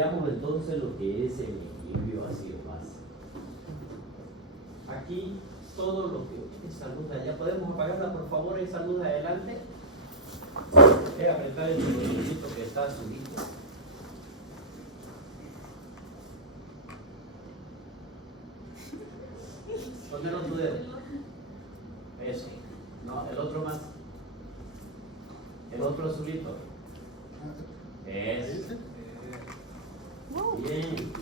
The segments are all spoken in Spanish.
veamos entonces lo que es el equilibrio ácido-base. Aquí todo lo que... Esa luz de allá, ¿podemos apagarla por favor, esa luz de adelante? Voy a apretar el botoncito que está azulito. Ponelo tu dedo. Eso. No, el otro más. El otro azulito. Eso. Bien.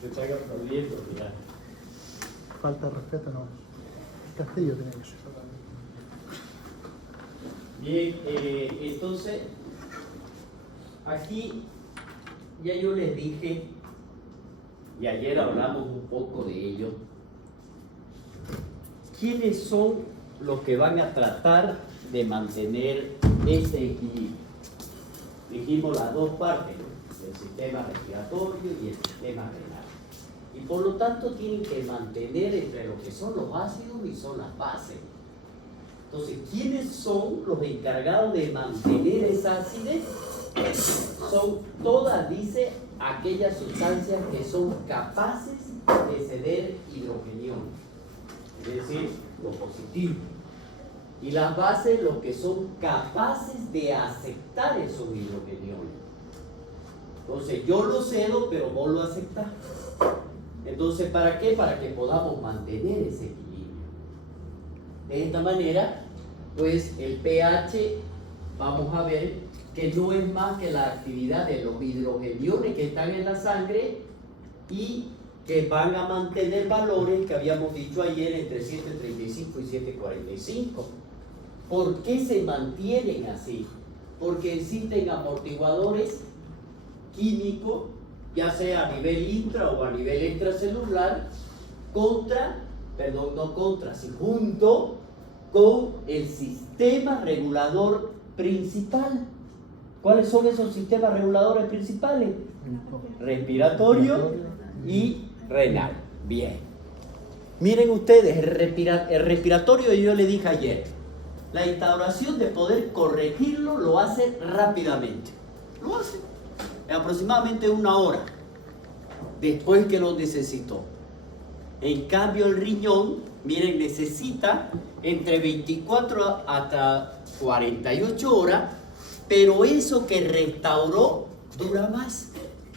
Te están aplaudiendo, mira. Falta de respeto, no. Castillo tiene que ser. Bien, entonces, aquí ya yo les dije, y ayer hablamos un poco de ello, ¿quiénes son los que van a tratar de mantener ese equilibrio? Dijimos las dos partes, ¿no? El sistema respiratorio y el sistema renal. Y por lo tanto tienen que mantener entre lo que son los ácidos y son las bases. Entonces, ¿quiénes son los encargados de mantener esa acidez? Son todas, dice, aquellas sustancias que son capaces de ceder hidrogeniones, es decir, lo positivo. Y las bases, los que son capaces de aceptar esos hidrogeniones. Entonces, yo lo cedo, pero vos lo aceptás. Entonces, ¿para qué? Para que podamos mantener ese equilibrio. De esta manera, pues el pH, vamos a ver que no es más que la actividad de los hidrogeniones que están en la sangre y que van a mantener valores que habíamos dicho ayer entre 735 y 745. ¿Por qué se mantienen así? Porque existen amortiguadores químicos, ya sea a nivel intra o a nivel extracelular, junto con el sistema regulador principal. ¿Cuáles son esos sistemas reguladores principales? Respiratorio y renal. Bien. Miren ustedes, el respiratorio, yo le dije ayer, la instauración de poder corregirlo lo hace rápidamente. Lo hace en aproximadamente 1 hora después que lo necesitó. En cambio, el riñón, miren, necesita entre 24 hasta 48 horas, pero eso que restauró dura más,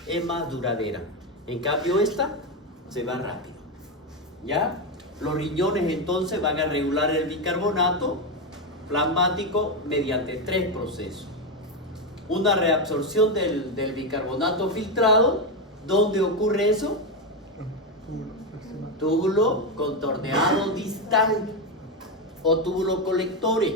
es más duradera. En cambio, esta se va rápido. ¿Ya? Los riñones entonces van a regular el bicarbonato plasmático mediante 3 procesos. Una reabsorción del bicarbonato filtrado. ¿Dónde ocurre eso? Túbulo contorneado distal o túbulo colectores,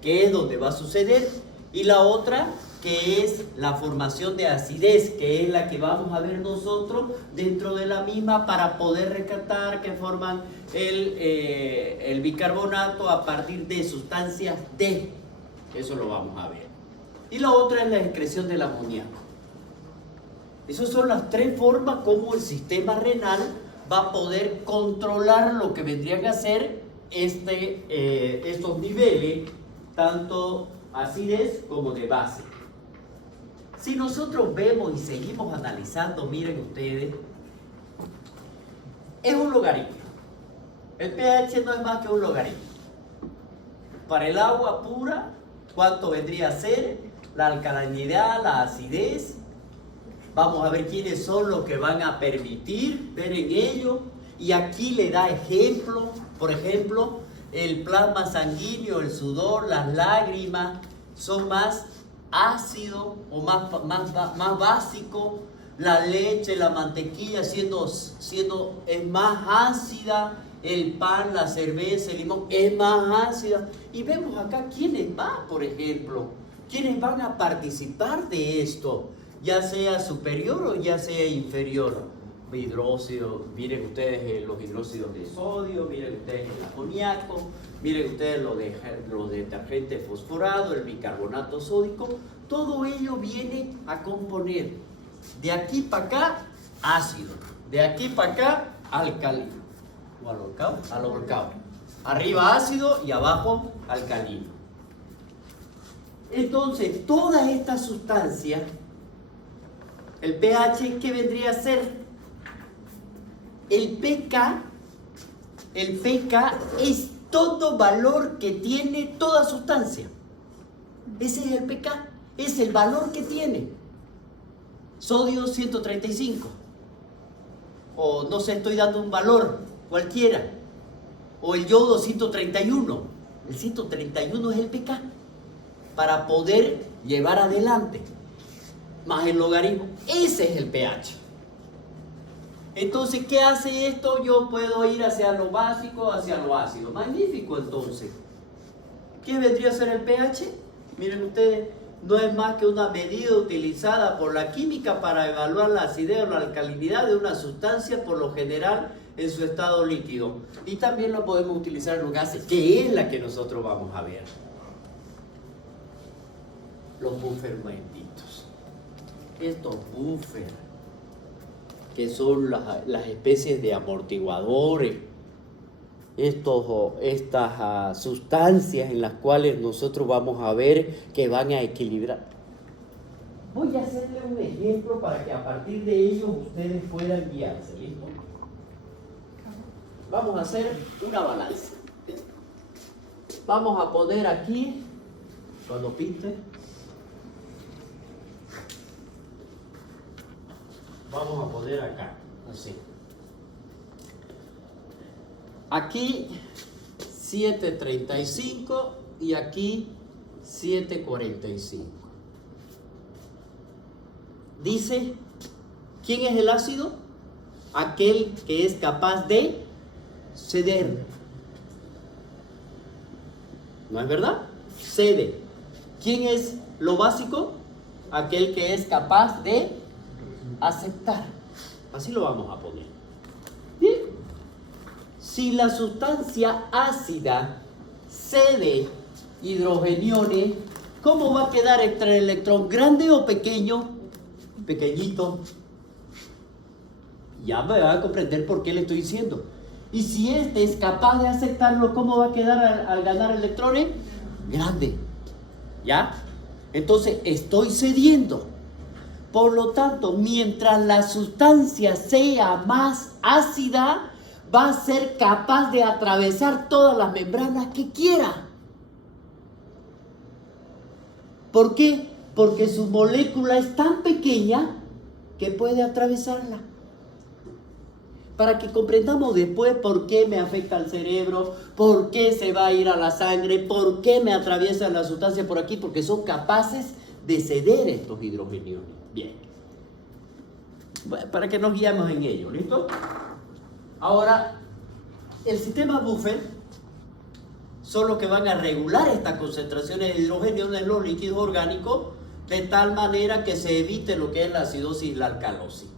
que es donde va a suceder. Y la otra, que es la formación de acidez, que es la que vamos a ver nosotros dentro de la misma para poder rescatar que forman el bicarbonato a partir de sustancias D. Eso lo vamos a ver. Y la otra es la excreción del amoníaco. Esas son las 3 formas como el sistema renal va a poder controlar lo que vendrían a ser estos niveles, tanto acidez como de base. Si nosotros vemos y seguimos analizando, miren ustedes, es un logaritmo. El pH no es más que un logaritmo. Para el agua pura, ¿cuánto vendría a ser? La alcalinidad, la acidez. Vamos a ver quiénes son los que van a permitir ver en ello. Y aquí le da ejemplo, por ejemplo, el plasma sanguíneo, el sudor, las lágrimas, son más ácidos o más básicos. La leche, la mantequilla es más ácida. El pan, la cerveza, el limón es más ácida. Y vemos acá quiénes van, por ejemplo, quiénes van a participar de esto, ya sea superior o ya sea inferior. Hidróxido, miren ustedes los hidróxidos de sodio, miren ustedes el amoníaco, miren ustedes los detergentes fosforados, el bicarbonato sódico. Todo ello viene a componer de aquí para acá ácido, de aquí para acá alcalino. O alocado. Arriba ácido y abajo alcalino. Entonces, todas estas sustancias, el pH, ¿qué vendría a ser? El pK es todo valor que tiene toda sustancia. Ese es el pK, es el valor que tiene. Sodio 135. O no sé, estoy dando un valor cualquiera. O el yodo 131. El 131 es el pK. Para poder llevar adelante. Más el logaritmo. Ese es el pH. Entonces, ¿qué hace esto? Yo puedo ir hacia lo básico, hacia lo ácido. Magnífico, entonces. ¿Qué vendría a ser el pH? Miren ustedes, no es más que una medida utilizada por la química para evaluar la acidez o la alcalinidad de una sustancia, por lo general en su estado líquido. Y también lo podemos utilizar en los gases, que es la que nosotros vamos a ver. Los buffers benditos. Estos buffers, que son las especies de amortiguadores, estas sustancias en las cuales nosotros vamos a ver que van a equilibrar. Voy a hacerle un ejemplo para que a partir de ellos ustedes puedan guiarse, ¿listo? Vamos a hacer una balanza. Vamos a poner aquí, cuando pinte, vamos a poner acá, así. Aquí 735 y aquí 745. Dice, ¿quién es el ácido? Aquel que es capaz de ceder. ¿No es verdad? Cede. ¿Quién es lo básico? Aquel que es capaz de aceptar. Así lo vamos a poner. Bien. Si la sustancia ácida cede hidrogeniones, ¿cómo va a quedar entre el electrón? ¿Grande o pequeño? Pequeñito. Ya me van a comprender por qué le estoy diciendo. Y si este es capaz de aceptarlo, ¿cómo va a quedar al ganar electrones? Grande. ¿Ya? Entonces estoy cediendo. Por lo tanto, mientras la sustancia sea más ácida, va a ser capaz de atravesar todas las membranas que quiera. ¿Por qué? Porque su molécula es tan pequeña que puede atravesarla. Para que comprendamos después por qué me afecta al cerebro, por qué se va a ir a la sangre, por qué me atraviesa la sustancia por aquí, porque son capaces de ceder estos hidrogeniones. Bien. Para que nos guiemos en ello, ¿listo? Ahora, el sistema buffer son los que van a regular estas concentraciones de hidrógeno en los líquidos orgánicos de tal manera que se evite lo que es la acidosis y la alcalosis.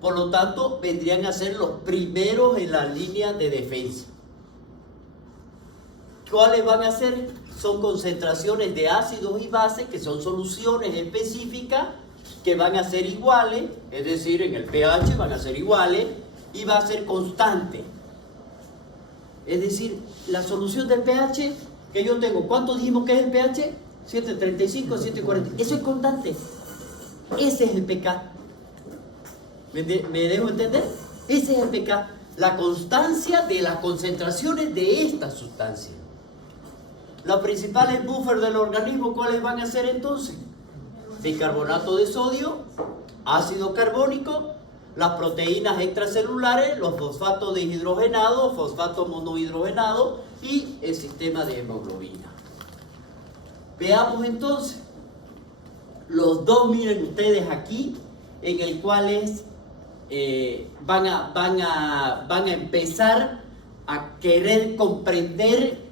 Por lo tanto, vendrían a ser los primeros en la línea de defensa. ¿Cuáles van a ser? Son concentraciones de ácidos y bases, que son soluciones específicas que van a ser iguales, es decir, en el pH van a ser iguales y va a ser constante. Es decir, la solución del pH que yo tengo, ¿cuánto dijimos que es el pH? 735, 740. Eso es constante. Ese es el pK. ¿Me dejo entender? Ese es el pK. La constancia de las concentraciones de esta sustancia. Los principales buffers del organismo, ¿cuáles van a ser entonces? Bicarbonato de sodio, ácido carbónico, las proteínas extracelulares, los fosfatos deshidrogenados, fosfatos monohidrogenados y el sistema de hemoglobina. Veamos entonces los dos, miren ustedes aquí, en el cual van a empezar a querer comprender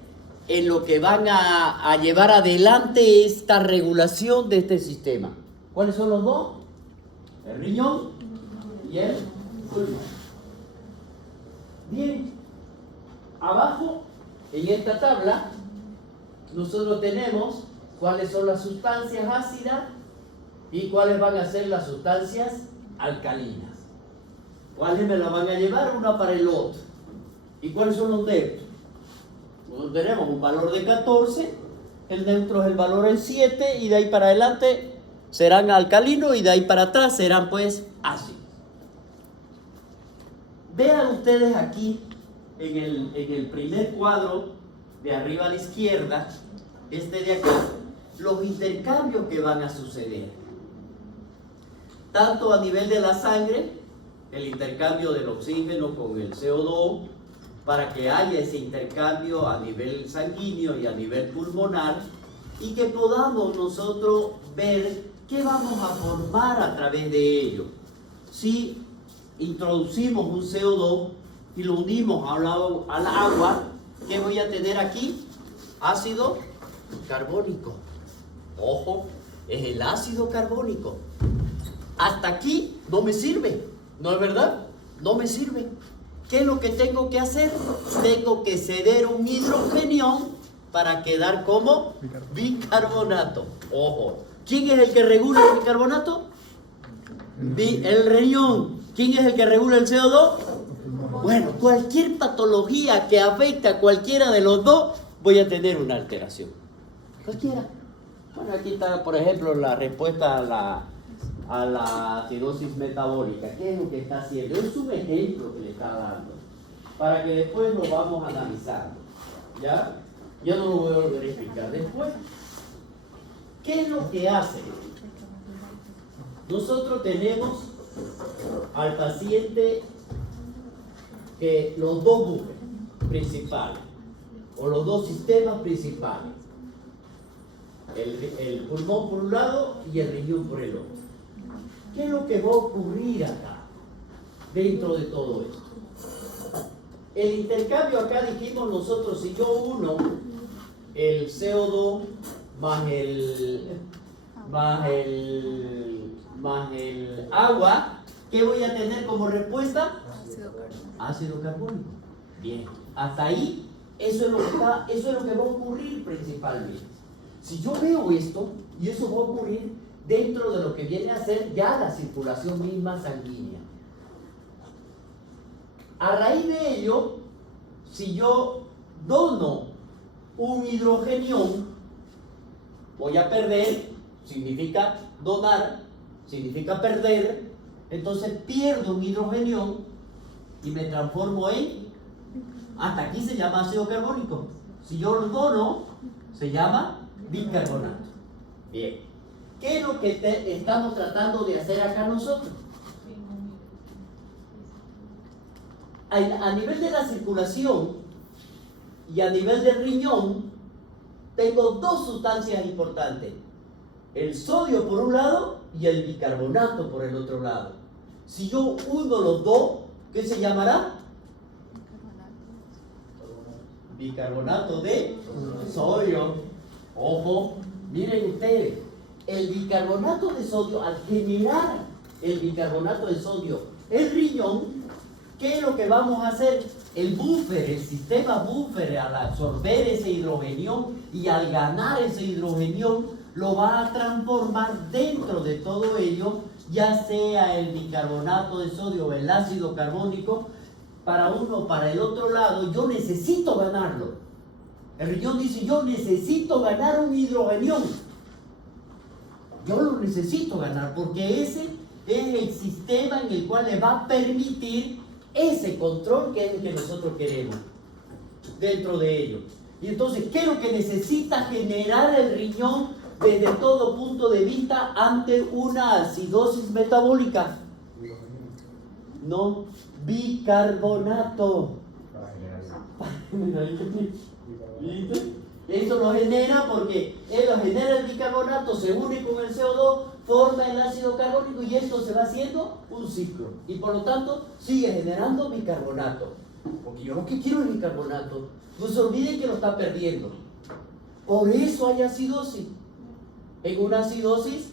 en lo que van a llevar adelante esta regulación de este sistema. ¿Cuáles son los dos? El riñón y el pulmón. Bien, abajo en esta tabla nosotros tenemos cuáles son las sustancias ácidas y cuáles van a ser las sustancias alcalinas. ¿Cuáles me las van a llevar una para el otro? ¿Y cuáles son los de estos? Nosotros tenemos un valor de 14 el neutro es el valor en 7 y de ahí para adelante serán alcalinos y de ahí para atrás serán pues ácidos. Vean ustedes aquí en el primer cuadro de arriba a la izquierda, este de acá, los intercambios que van a suceder. Tanto a nivel de la sangre, el intercambio del oxígeno con el CO2, para que haya ese intercambio a nivel sanguíneo y a nivel pulmonar, y que podamos nosotros ver qué vamos a formar a través de ello. Si introducimos un CO2 y lo unimos al agua, ¿qué voy a tener aquí? Ácido carbónico. Ojo, es el ácido carbónico. Hasta aquí no me sirve, ¿no es verdad? No me sirve. ¿Qué es lo que tengo que hacer? Tengo que ceder un hidrogenión para quedar como bicarbonato. Ojo, ¿quién es el que regula el bicarbonato? El riñón. ¿Quién es el que regula el CO2? Bueno, cualquier patología que afecte a cualquiera de los dos, voy a tener una alteración. Cualquiera. Bueno, aquí está, por ejemplo, la respuesta a la acidosis metabólica. ¿Qué es lo que está haciendo? Es un ejemplo que le está dando, para que después lo vamos analizando. ¿Ya? Yo no lo voy a volver a explicar después. ¿Qué es lo que hace? Nosotros tenemos al paciente que los dos buques principales, o los dos sistemas principales, el pulmón por un lado y el riñón por el otro. ¿Qué es lo que va a ocurrir acá, dentro de todo esto? El intercambio acá dijimos nosotros, si yo uno el CO2 más el agua, ¿qué voy a tener como respuesta? Ácido carbónico. Bien, hasta ahí, eso es lo que va a ocurrir principalmente. Si yo veo esto, y eso va a ocurrir dentro de lo que viene a ser ya la circulación misma sanguínea. A raíz de ello, si yo dono un hidrogenión, voy a perder, significa donar, significa perder, entonces pierdo un hidrogenión y me transformo en, hasta aquí se llama ácido carbónico. Si yo lo dono, se llama bicarbonato. Bien. ¿Qué es lo que estamos tratando de hacer acá nosotros? A nivel de la circulación y a nivel del riñón, tengo dos sustancias importantes. El sodio por un lado y el bicarbonato por el otro lado. Si yo uno los dos, ¿qué se llamará? Bicarbonato de sodio. Ojo, miren ustedes, el bicarbonato de sodio, al generar el bicarbonato de sodio, el riñón, ¿qué es lo que vamos a hacer? El buffer, el sistema buffer, al absorber ese hidrogenión y al ganar ese hidrogenión, lo va a transformar dentro de todo ello, ya sea el bicarbonato de sodio o el ácido carbónico, para uno o para el otro lado. Yo necesito ganarlo. El riñón dice, yo necesito ganar un hidrogenión. Yo lo necesito ganar porque ese es el sistema en el cual le va a permitir ese control que es el que nosotros queremos dentro de ello. Y entonces, ¿qué es lo que necesita generar el riñón desde todo punto de vista ante una acidosis metabólica? No, bicarbonato. Esto lo genera porque él lo genera el bicarbonato, se une con el CO2, forma el ácido carbónico y esto se va haciendo un ciclo. Y por lo tanto sigue generando bicarbonato. Porque yo lo que quiero es bicarbonato. No se olviden que lo está perdiendo. Por eso hay acidosis. En una acidosis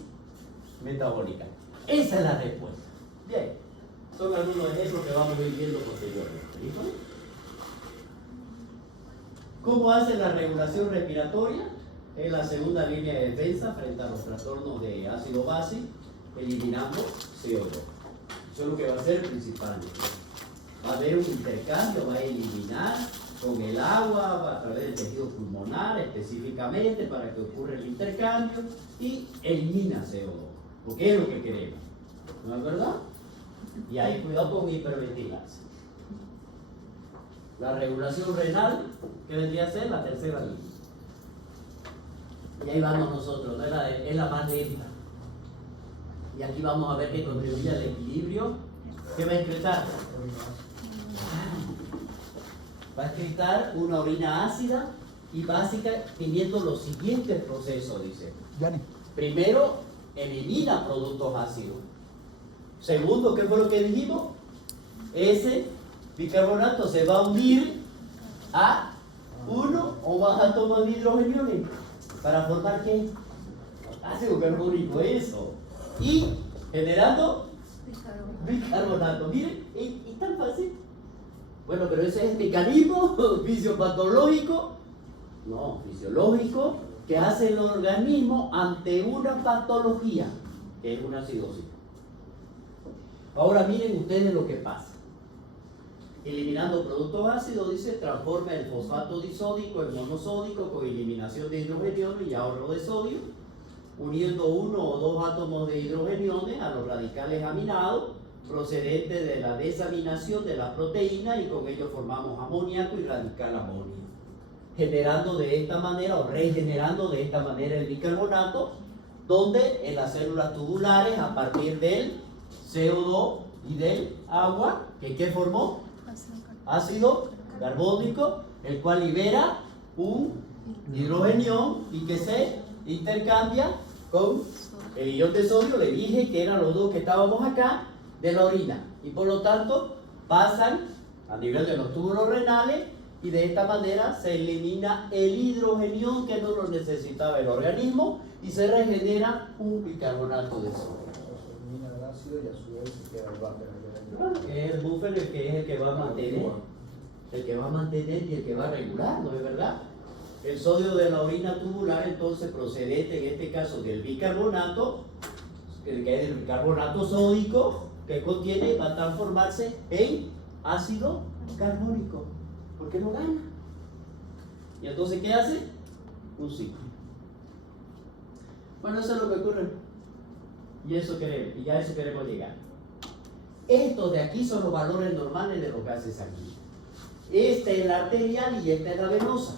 metabólica. Esa es la respuesta. Bien. Son algunos ejemplos que vamos a ir viendo posteriormente. ¿Listo? ¿Cómo hace la regulación respiratoria? Es la segunda línea de defensa frente a los trastornos de ácido base. Eliminamos CO2. Eso es lo que va a hacer principalmente. Va a haber un intercambio, va a eliminar con el agua, a través del tejido pulmonar, específicamente para que ocurra el intercambio y elimina CO2, porque es lo que queremos, ¿no es verdad? Y ahí cuidado con hiperventilarse. La regulación renal, que vendría a ser la tercera línea. Y ahí vamos nosotros, ¿no? Es la más lenta. Y aquí vamos a ver que contribuye al equilibrio. ¿Qué va a excretar? Va a excretar una orina ácida y básica teniendo los siguientes procesos, dice. Yani, Primero, elimina productos ácidos. Segundo, ¿qué fue lo que dijimos? Ese bicarbonato se va a unir a uno o más átomos de hidrógeno para formar ¿qué? Ácido carbónico, eso. Y generando bicarbonato. Miren, es tan fácil. Bueno, pero ese es el mecanismo fisiopatológico, no, fisiológico, que hace el organismo ante una patología, que es una acidosis. Ahora miren ustedes lo que pasa. Eliminando productos ácidos, dice, transforma el fosfato disódico en monosódico con eliminación de hidrogeniones y ahorro de sodio, uniendo uno o dos átomos de hidrogeniones a los radicales aminados procedentes de la desaminación de la proteína y con ello formamos amoníaco y radical amonio, generando de esta manera o regenerando de esta manera el bicarbonato, donde en las células tubulares a partir del CO2 y del agua, ¿qué formó? Ácido carbónico, el cual libera un hidrogenio y que se intercambia con el ion de sodio. Le dije que eran los dos que estábamos acá de la orina y por lo tanto pasan a nivel de los túbulos renales y de esta manera se elimina el hidrogenio que no lo necesitaba el organismo y se regenera un bicarbonato de sodio. Elimina el ácido y a su vez se queda el buffer. Es el buffer el que es el que va a mantener, y el que va a regular, ¿no es verdad? El sodio de la orina tubular, entonces procedente en este caso del bicarbonato, que es el bicarbonato sódico, que contiene, va a transformarse en ácido carbónico, porque no gana. Y entonces, ¿qué hace? Un ciclo. Bueno, eso es lo que ocurre. Y a eso queremos llegar. Estos de aquí son los valores normales de los gases sanguíneos. Esta es la arterial y esta es la venosa.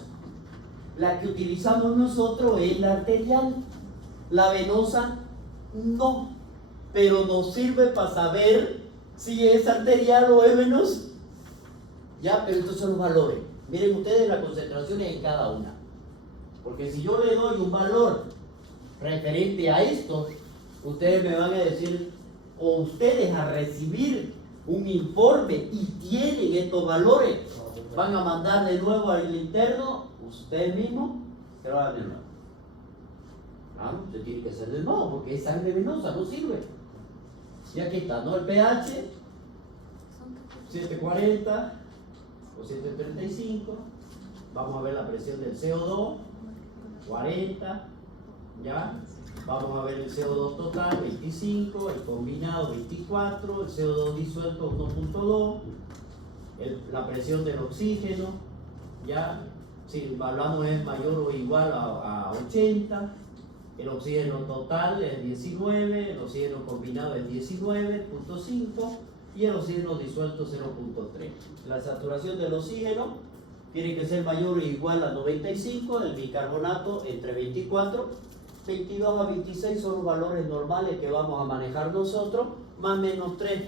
La que utilizamos nosotros es la arterial. La venosa no. Pero nos sirve para saber si es arterial o es venosa. Ya, pero estos son los valores. Miren ustedes las concentraciones en cada una. Porque si yo le doy un valor referente a esto, ustedes me van a decir, o ustedes a recibir un informe y tienen estos valores, van a mandar de nuevo al interno, ustedes mismos, que lo hagan de nuevo. Claro, usted tiene que hacer de nuevo porque es sangre venosa, no sirve. Y aquí está, ¿no? El pH, 740 o 735. Vamos a ver la presión del CO2, 40, ¿ya? Vamos a ver el CO2 total, 25, el combinado 24, el CO2 disuelto 1.2, la presión del oxígeno, ya, si hablamos es mayor o igual a 80, el oxígeno total es 19, el oxígeno combinado es 19.5 y el oxígeno disuelto 0.3. La saturación del oxígeno tiene que ser mayor o igual a 95, el bicarbonato entre 24, 22 a 26 son los valores normales que vamos a manejar nosotros, más menos 3.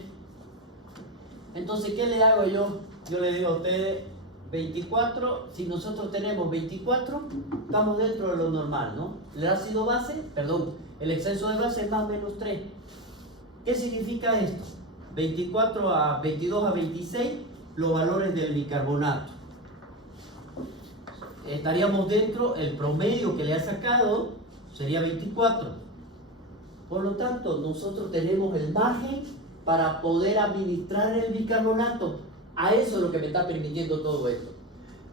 Entonces, ¿qué le hago yo? Yo le digo a ustedes 24, si nosotros tenemos 24, estamos dentro de lo normal, ¿no? El ácido base, perdón, el exceso de base es más menos 3. ¿Qué significa esto? 22 a 26, los valores del bicarbonato. Estaríamos dentro, el promedio que le ha sacado sería 24. Por lo tanto, nosotros tenemos el margen para poder administrar el bicarbonato. A eso es lo que me está permitiendo todo esto.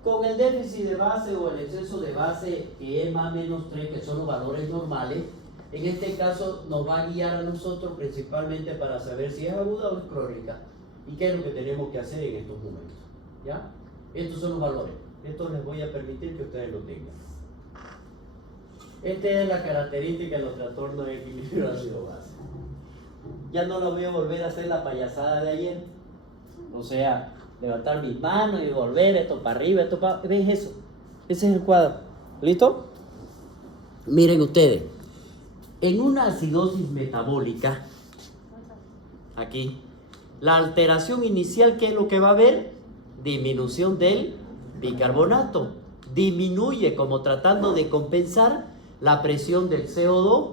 Con el déficit de base o el exceso de base, que es más o menos 3, que son los valores normales, en este caso nos va a guiar a nosotros principalmente para saber si es aguda o es crónica y qué es lo que tenemos que hacer en estos momentos. ¿Ya? Estos son los valores. Esto les voy a permitir que ustedes lo tengan. Esta es la característica de los trastornos de equilibrio ácido-base. Ya no lo voy a volver a hacer la payasada de ayer. O sea, levantar mis manos y volver esto para arriba, esto para... ¿Ven eso? Ese es el cuadro. ¿Listo? Miren ustedes. En una acidosis metabólica, aquí, la alteración inicial, ¿qué es lo que va a haber? Disminución del bicarbonato. Disminuye como tratando de compensar la presión del CO2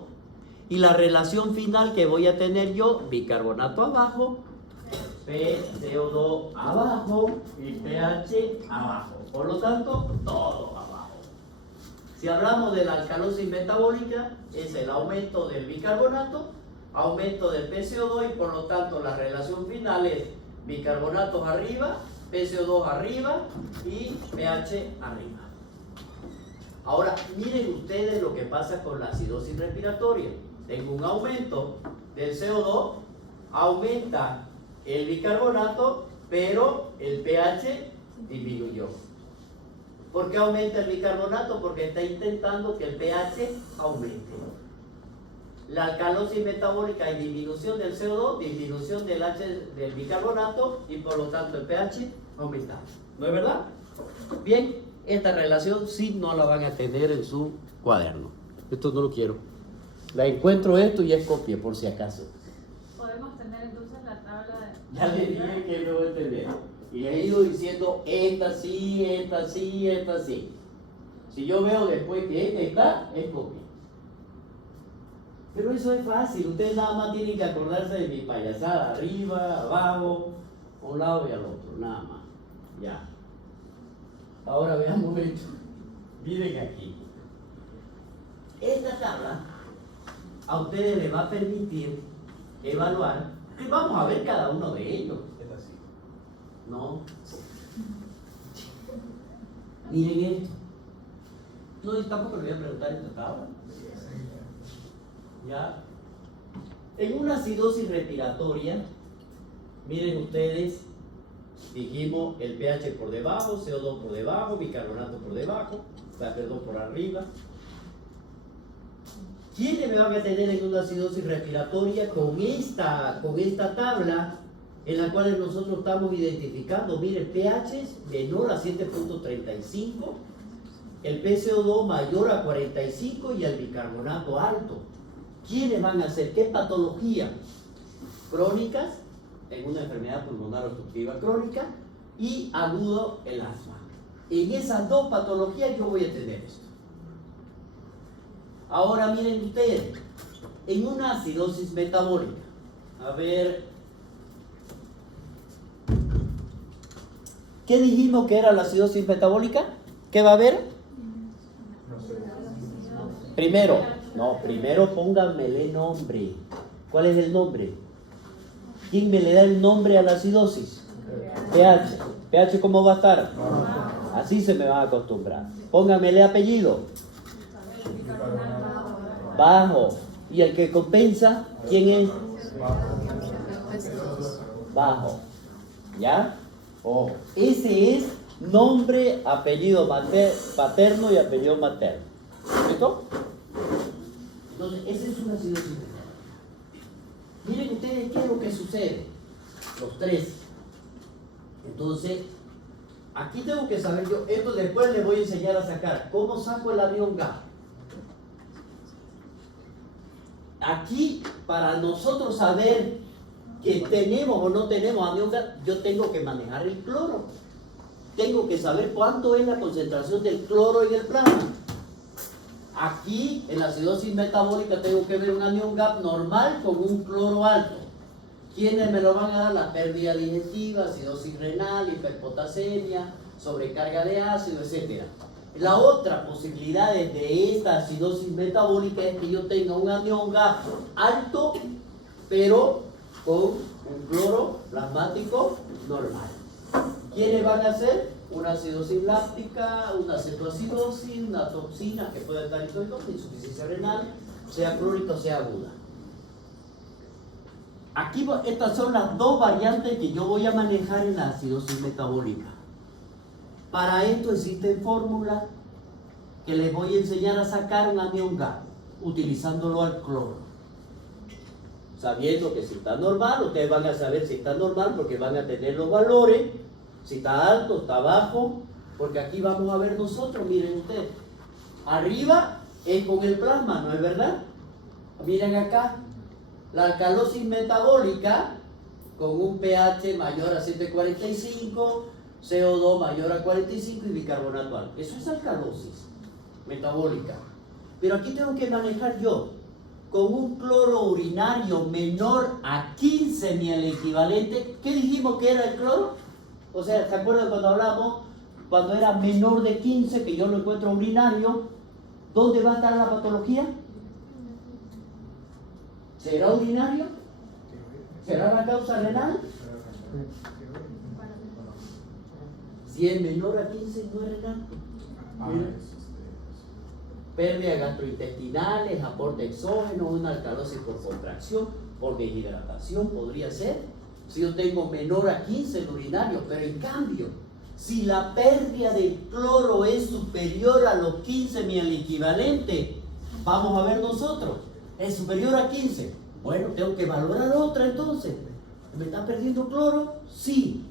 y la relación final que voy a tener yo, bicarbonato abajo, PCO2 abajo y pH abajo. Por lo tanto, todo abajo. Si hablamos de la alcalosis metabólica, es el aumento del bicarbonato, aumento del PCO2 y por lo tanto la relación final es bicarbonatos arriba, PCO2 arriba y pH arriba. Ahora, miren ustedes lo que pasa con la acidosis respiratoria. Tengo un aumento del CO2, aumenta el bicarbonato, pero el pH disminuyó. ¿Por qué aumenta el bicarbonato? Porque está intentando que el pH aumente. La alcalosis metabólica hay disminución del CO2, disminución del bicarbonato y por lo tanto el pH aumenta. ¿No es verdad? Bien, esta relación sí no la van a tener en su cuaderno. Esto no lo quiero. La encuentro esto y es copia por si acaso. Podemos tener entonces la tabla de... Ya le dije que no voy a entender. Y le he ido diciendo esta sí, esta sí, esta sí. Si yo veo después que esta está, es copia. Pero eso es fácil. Ustedes nada más tienen que acordarse de mi payasada. Arriba, abajo, a un lado y al otro. Nada más. Ya. Ahora veamos esto. Miren aquí. Esta tabla a ustedes les va a permitir evaluar. Y vamos a ver cada uno de ellos. No. Miren esto. No, y tampoco le voy a preguntar esta tabla. ¿Ya? En una acidosis respiratoria, miren ustedes, dijimos el pH por debajo, CO2 por debajo, bicarbonato por debajo, perdón, por arriba. ¿Quiénes me van a tener en una acidosis respiratoria con esta tabla en la cual nosotros estamos identificando? Miren, pH menor a 7.35, el PCO2 mayor a 45 y el bicarbonato alto. ¿Quiénes van a ser? ¿Qué patología? Crónicas, en una enfermedad pulmonar obstructiva crónica, y agudo el asma. En esas dos patologías yo voy a tener esto. Ahora miren ustedes, en una acidosis metabólica, a ver, ¿qué dijimos que era la acidosis metabólica? ¿Qué va a haber? Primero pónganmele nombre. ¿Cuál es el nombre? ¿Quién me le da el nombre a la acidosis? pH. ¿pH cómo va a estar? Así se me va a acostumbrar. Pónganmele apellido. Bajo. ¿Y el que compensa? ¿Quién es? Bajo. ¿Ya? Ese es nombre, apellido paterno y apellido materno. ¿Listo? Entonces, esa es una acidosis metabólica. Miren ustedes qué es lo que sucede. Los tres. Entonces, aquí tengo que saber yo, esto después les voy a enseñar a sacar. ¿Cómo saco el anión GAP? Aquí, para nosotros saber que tenemos o no tenemos anión GAP, yo tengo que manejar el cloro. Tengo que saber cuánto es la concentración del cloro en el plasma. Aquí, en la acidosis metabólica, tengo que ver un anión GAP normal con un cloro alto. ¿Quiénes me lo van a dar? La pérdida digestiva, acidosis renal, hiperpotasemia, sobrecarga de ácido, etc. La otra posibilidad de esta acidosis metabólica es que yo tenga un anión GAP alto, pero con un cloro plasmático normal. ¿Quiénes van a ser? Una acidosis láctica, una cetoacidosis, una toxina que puede estar en insuficiencia renal, sea crónica o sea aguda. Aquí estas son las dos variantes que yo voy a manejar en la acidosis metabólica. Para esto existen fórmulas que les voy a enseñar a sacar un anión gas utilizándolo al cloro. Sabiendo que si está normal, ustedes van a saber si está normal porque van a tener los valores, si está alto, está bajo, porque aquí vamos a ver nosotros, miren ustedes, arriba es con el plasma, ¿no es verdad? Miren acá, la alcalosis metabólica con un pH mayor a 7.45, CO2 mayor a 45 y bicarbonato alto. Eso es alcalosis metabólica. Pero aquí tengo que manejar yo con un cloro urinario menor a 15 ni el equivalente. ¿Qué dijimos que era el cloro? O sea, ¿se acuerdan cuando hablamos? Cuando era menor de 15, que yo lo encuentro urinario, ¿dónde va a estar la patología? ¿Será urinario? ¿Será la causa renal? Si es menor a 15, no es renal. Pérdidas gastrointestinales, aporte exógeno, una alcalosis por contracción, por deshidratación podría ser. Si yo tengo menor a 15 en urinario, pero en cambio, si la pérdida de cloro es superior a los 15 ni el equivalente, vamos a ver nosotros, es superior a 15. Bueno, tengo que valorar otra entonces. ¿Me está perdiendo cloro? Sí.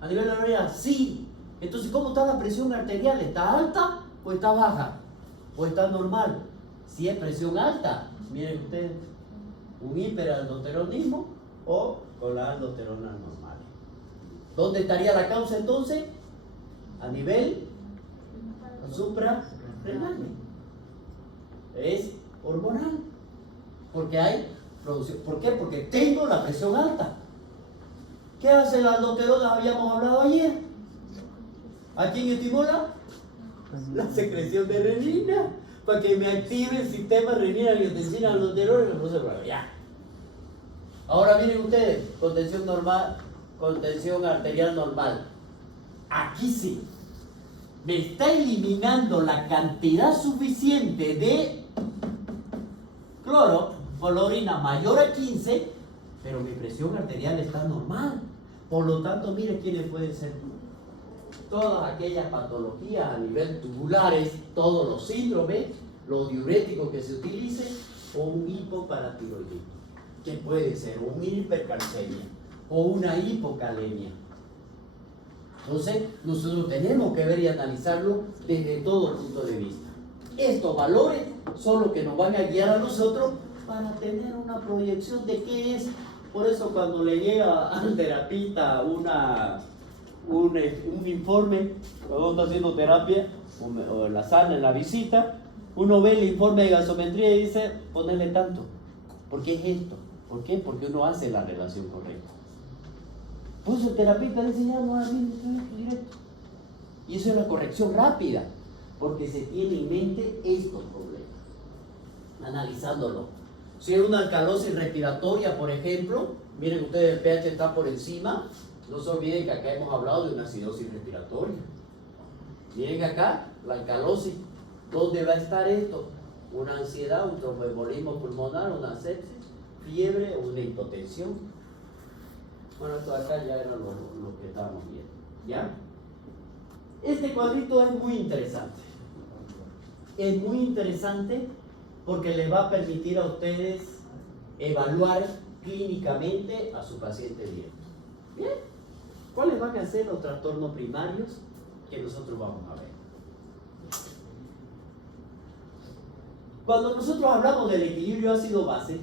A nivel de la orina, sí. Entonces, ¿cómo está la presión arterial? ¿Está alta o está baja? ¿O está normal? Si es presión alta, miren ustedes, un hiperaldosteronismo o con la aldosterona normal. ¿Dónde estaría la causa entonces? A nivel suprarrenal. Es hormonal. Porque hay producción. ¿Por qué? Porque tengo la presión alta. ¿Qué hace la aldosterona? Habíamos hablado ayer. ¿A quién estimula? La secreción de renina, para que me active el sistema renina, angiotensina, aldosterona y el proceso de ya. Ahora miren ustedes, contención normal, contención arterial normal. Aquí sí, me está eliminando la cantidad suficiente de cloro por la orina mayor a 15, pero mi presión arterial está normal. Por lo tanto, miren quiénes pueden ser todas aquellas patologías a nivel tubulares, todos los síndromes, los diuréticos que se utilicen, o un hipoparatiroidismo, que puede ser una hipercalcemia o una hipocalemia. Entonces, nosotros tenemos que ver y analizarlo desde todo punto de vista. Estos valores son los que nos van a guiar a nosotros para tener una proyección de qué es. Por eso cuando le llega al terapista un informe, cuando está haciendo terapia, o en la sala, en la visita, uno ve el informe de gasometría y dice, ponerle tanto. ¿Por qué es esto? ¿Por qué? Porque uno hace la relación correcta. Pues el terapeuta dice, ya no hay directo. Y eso es la corrección rápida, porque se tiene en mente estos problemas, analizándolo. Si es una alcalosis respiratoria, por ejemplo, miren ustedes, el pH está por encima. No se olviden que acá hemos hablado de una acidosis respiratoria. Miren acá, la alcalosis. ¿Dónde va a estar esto? Una ansiedad, un tromboembolismo pulmonar, una sepsis, fiebre o una hipotensión. Bueno, esto acá ya era lo que estábamos viendo. ¿Ya? Este cuadrito es muy interesante. Es muy interesante porque les va a permitir a ustedes evaluar clínicamente a su paciente bien. ¿Bien? ¿Cuáles van a ser los trastornos primarios que nosotros vamos a ver? Cuando nosotros hablamos del equilibrio ácido-base,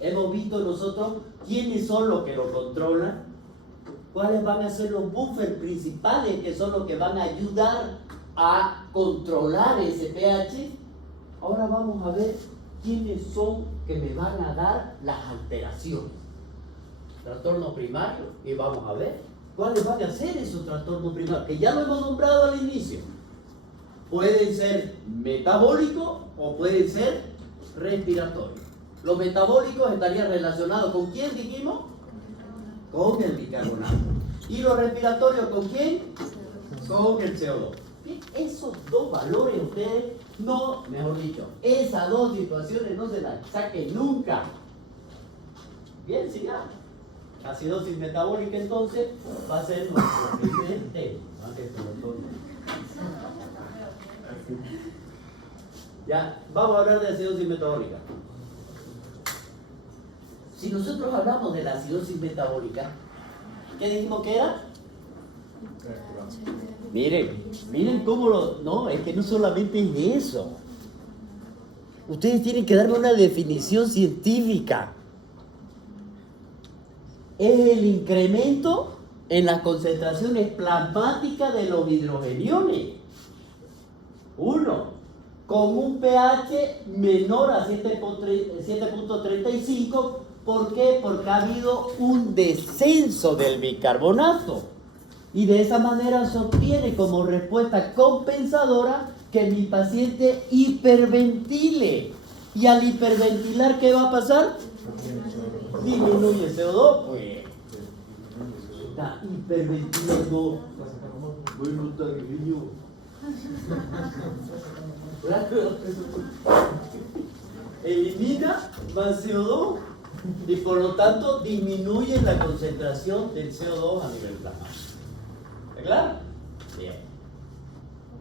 hemos visto nosotros quiénes son los que lo controlan, cuáles van a ser los buffers principales que son los que van a ayudar a controlar ese pH. Ahora vamos a ver quiénes son que me van a dar las alteraciones. Trastornos primarios, y vamos a ver cuáles van a ser esos trastornos primarios, que ya lo hemos nombrado al inicio. Pueden ser metabólicos o pueden ser respiratorios. Los metabólicos estarían relacionados ¿con quién dijimos? Con el bicarbonato. ¿Y los respiratorios con quién? Con el CO2. Bien, esos dos valores ustedes no, mejor dicho, esas dos situaciones no se las saquen nunca. Bien, sigamos. Acidosis metabólica entonces va a ser nuestro primer tema. Ya, vamos a hablar de acidosis metabólica. Si nosotros hablamos de la acidosis metabólica, ¿qué dijimos que era? Miren cómo lo... No, es que no solamente es eso. Ustedes tienen que darme una definición científica. Es el incremento en las concentraciones plasmáticas de los hidrogeniones. 1. Con un pH menor a 7.35. ¿Por qué? Porque ha habido un descenso del bicarbonato. Y de esa manera se obtiene como respuesta compensadora que mi paciente hiperventile. Y al hiperventilar, ¿qué va a pasar? Disminuye el CO2, pues. Está hiperventilando. Bueno, está niño. Elimina más CO2 y por lo tanto disminuye la concentración del CO2 a nivel plasmático. ¿Está claro? Bien.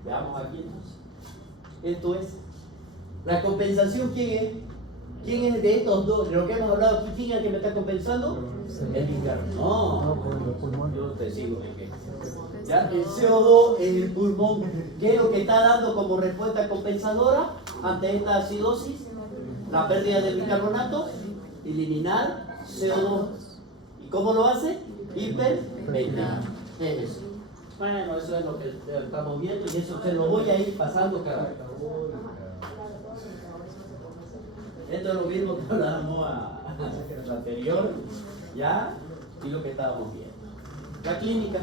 Veamos aquí entonces. Esto es. La compensación, ¿quién es? ¿Quién es de estos dos? De lo que hemos hablado aquí, ¿quién es el que me está compensando? El bicarbonato. No, yo te sigo. ¿Ya? El CO2 es el pulmón. ¿Qué es lo que está dando como respuesta compensadora ante esta acidosis? La pérdida del bicarbonato. Eliminar CO2. ¿Y cómo lo hace? Hiperventilar. Es eso. Bueno, eso es lo que estamos viendo y eso se lo voy a ir pasando cada vez. Esto es lo mismo que hablábamos a lo anterior, ¿ya? Y lo que estábamos viendo. La clínica.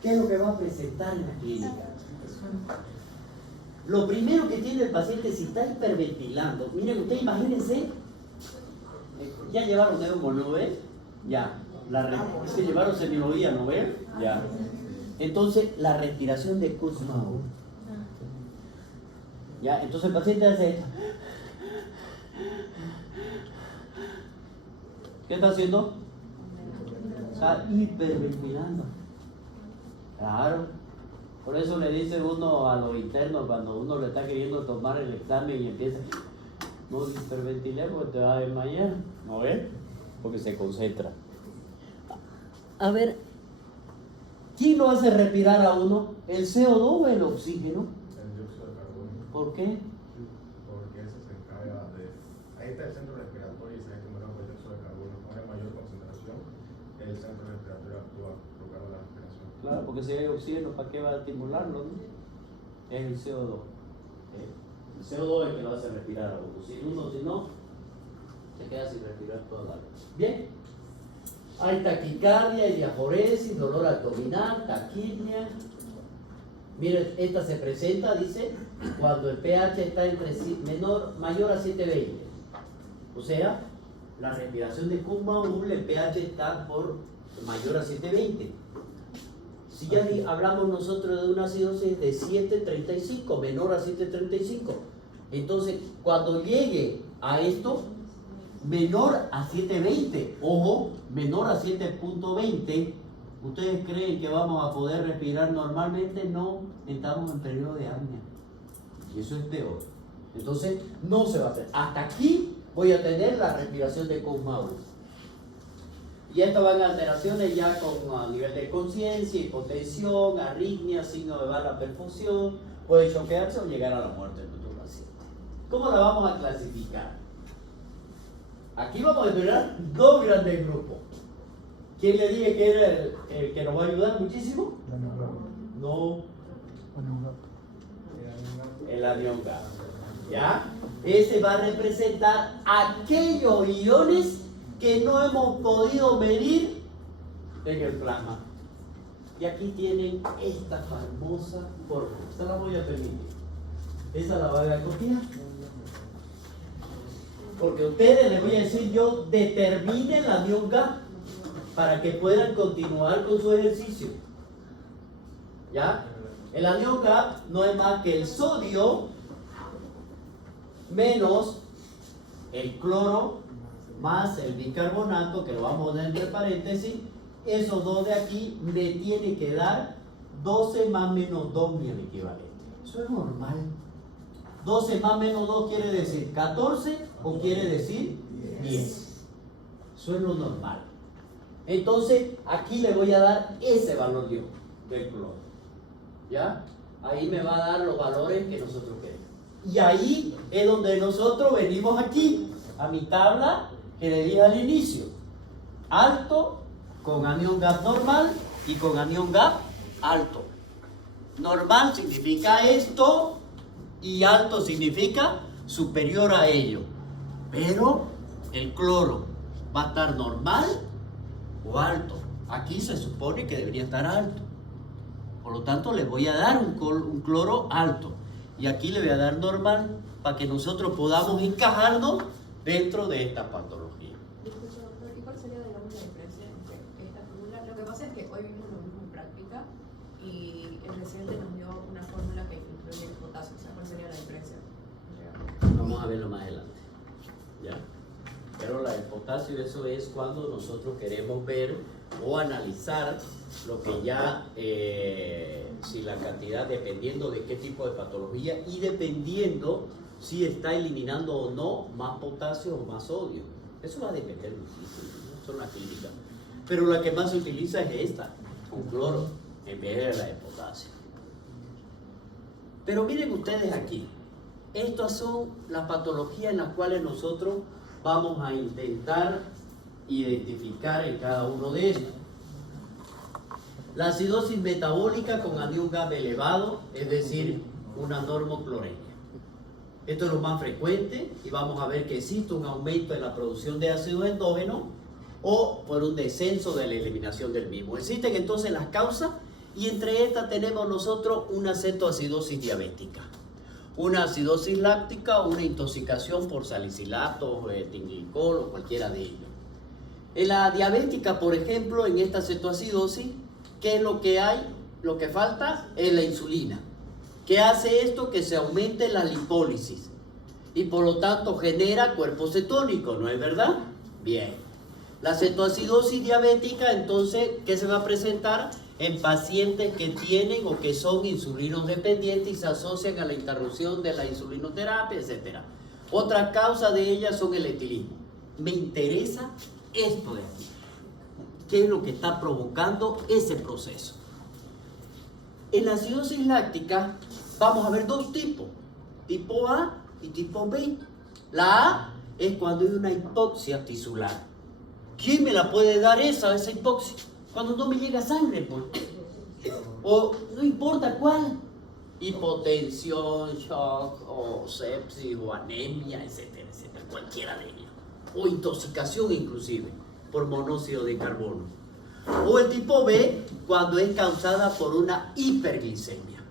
¿Qué es lo que va a presentar en la clínica? Lo primero que tiene el paciente si está hiperventilando, miren, ustedes imagínense, ya llevaron Neumo, ¿no ven? Ya. Se llevaron semiología, ¿no ven? Ya. Entonces, la respiración de Kussmaul. Ya, entonces el paciente hace esto. ¿Qué está haciendo? Está hiperventilando. Claro. Por eso le dice uno a los internos cuando uno le está queriendo tomar el examen y empieza, no hiperventilemos, te va a desmayar. ¿No ves? Porque se concentra. A ver, ¿quién lo hace respirar a uno? ¿El CO2 o el oxígeno? El dióxido de carbono. ¿Por qué? Porque ese se encarga de... Ahí está el centro respiratorio y se estimula por el dióxido de carbono. Con mayor concentración, el centro respiratorio actúa provocando la respiración. Claro, porque si hay oxígeno, ¿para qué va a estimularlo? ¿No? Es el CO2. El CO2 es el que lo hace respirar a uno. Si no, se queda sin respirar toda la vida. Bien. Hay taquicardia, diaforesis, dolor abdominal, taquipnia. Miren, esta se presenta, dice, cuando el pH está mayor a 720. O sea, la respiración de Kussmaul, el pH está por mayor a 720. Si ya hablamos nosotros de una acidosis de 735, menor a 735, entonces cuando llegue a esto, menor a 720, ojo, menor a 7.20, ¿ustedes creen que vamos a poder respirar normalmente? No, estamos en periodo de apnea. Y eso es peor. Entonces, no se va a hacer. Hasta aquí voy a tener la respiración de Kussmaul. Y esto van a alteraciones ya con a nivel de conciencia, hipotensión, arritmia, signo de baja perfusión, puede choquearse o llegar a la muerte de nuestro paciente. ¿Cómo la vamos a clasificar? Aquí vamos a esperar dos grandes grupos. ¿Quién le dije que era el que nos va a ayudar muchísimo? No. El anión gamma. ¿Ya? Ese va a representar aquellos iones que no hemos podido medir en el plasma. Y aquí tienen esta famosa fórmula. Esta la voy a permitir. Esa la voy a copiar. Porque a ustedes les voy a decir yo, determinen la anión gamma para que puedan continuar con su ejercicio. ¿Ya? El anión gamma no es más que el sodio menos el cloro más el bicarbonato, que lo vamos a poner entre paréntesis. Esos dos de aquí me tiene que dar 12 más menos 2 mil equivalentes. Eso es normal. 12 más menos 2 quiere decir 14 o quiere decir 10. Eso es lo normal. Entonces, aquí le voy a dar ese valor yo del cloro. ¿Ya? Ahí me va a dar los valores que nosotros queremos. Y ahí es donde nosotros venimos aquí, a mi tabla que le dije al inicio. Alto con anión gas normal y con anión gas alto. Normal significa esto y alto significa superior a ello. Pero el cloro va a estar normal o alto. Aquí se supone que debería estar alto. Por lo tanto, le voy a dar un cloro alto. Y aquí le voy a dar normal para que nosotros podamos encajarnos dentro de esta patología. Disculpe, doctor, ¿y cuál sería, digamos, la diferencia entre esta fórmula? Lo que pasa es que hoy vimos lo mismo en práctica y el residente nos dio una fórmula que incluye el potasio. O sea, ¿cuál sería la diferencia? Vamos a verlo más adelante. ¿Ya? Pero el potasio, eso es cuando nosotros queremos ver o analizar lo que ya, si la cantidad, dependiendo de qué tipo de patología y dependiendo si está eliminando o no más potasio o más sodio. Eso va a depender muchísimo, ¿no? Son las clínicas. Pero la que más se utiliza es esta, con cloro, en vez de la de potasio. Pero miren ustedes aquí, estas son las patologías en las cuales nosotros vamos a intentar identificar en cada uno de estos. La acidosis metabólica con anión gas elevado, es decir, una normocloremia. Esto es lo más frecuente y vamos a ver que existe un aumento en la producción de ácido endógeno o por un descenso de la eliminación del mismo. Existen entonces las causas y entre estas tenemos nosotros una cetoacidosis diabética, una acidosis láctica o una intoxicación por salicilatos, etilenglicol o cualquiera de ellos. En la diabética, por ejemplo, en esta cetoacidosis, ¿qué es lo que hay? Lo que falta es la insulina. ¿Qué hace esto? Que se aumente la lipólisis y por lo tanto genera cuerpo cetónico, ¿no es verdad? Bien. La cetoacidosis diabética, entonces, ¿qué se va a presentar? En pacientes que tienen o que son insulinos dependientes y se asocian a la interrupción de la insulinoterapia, etc. Otra causa de ellas son el etilismo. Me interesa esto de aquí. ¿Qué es lo que está provocando ese proceso? En la acidosis láctica vamos a ver dos tipos, tipo A y tipo B. La A es cuando hay una hipoxia tisular. ¿Quién me la puede dar esa hipoxia? Cuando no me llega sangre, pues. O no importa cuál. Hipotensión, shock, o sepsis, o anemia, etcétera, etcétera. Cualquiera de ellas. O intoxicación inclusive, por monóxido de carbono. O el tipo B, cuando es causada por una hiperglicemia.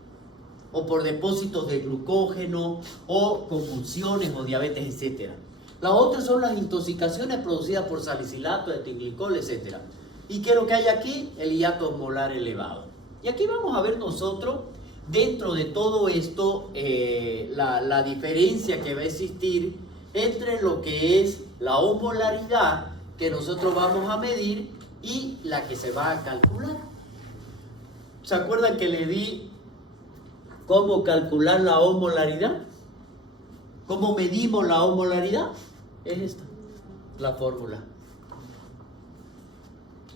O por depósitos de glucógeno, o convulsiones, o diabetes, etcétera. Las otras son las intoxicaciones producidas por salicilato, etilenglicol, etcétera. ¿Y qué es lo que hay aquí? El hiato osmolar elevado. Y aquí vamos a ver nosotros, dentro de todo esto, la diferencia que va a existir entre lo que es la osmolaridad que nosotros vamos a medir y la que se va a calcular. ¿Se acuerdan que le di cómo calcular la osmolaridad? ¿Cómo medimos la osmolaridad? Es esta, la fórmula.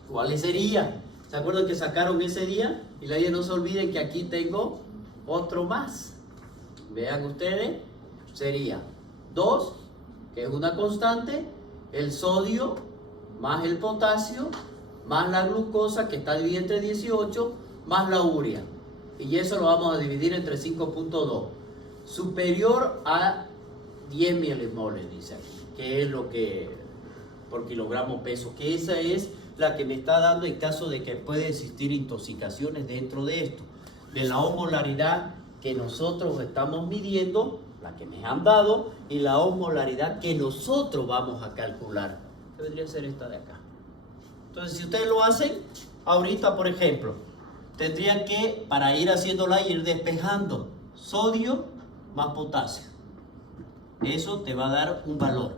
¿Cuáles serían? ¿Se acuerdan que sacaron ese día? Y no se olviden que aquí tengo otro más. Vean ustedes, sería 2, que es una constante, el sodio más el potasio, más la glucosa, que está dividida entre 18, más la urea. Y eso lo vamos a dividir entre 5.2. Superior a 10 milimoles, dice aquí, que es lo que por kilogramo peso, que esa es la que me está dando en caso de que puede existir intoxicaciones dentro de esto. De la osmolaridad que nosotros estamos midiendo, la que me han dado, y la osmolaridad que nosotros vamos a calcular. Que vendría a ser esta de acá. Entonces, si ustedes lo hacen, ahorita, por ejemplo, tendrían que, para ir haciéndola, ir despejando sodio más potasio. Eso te va a dar un valor.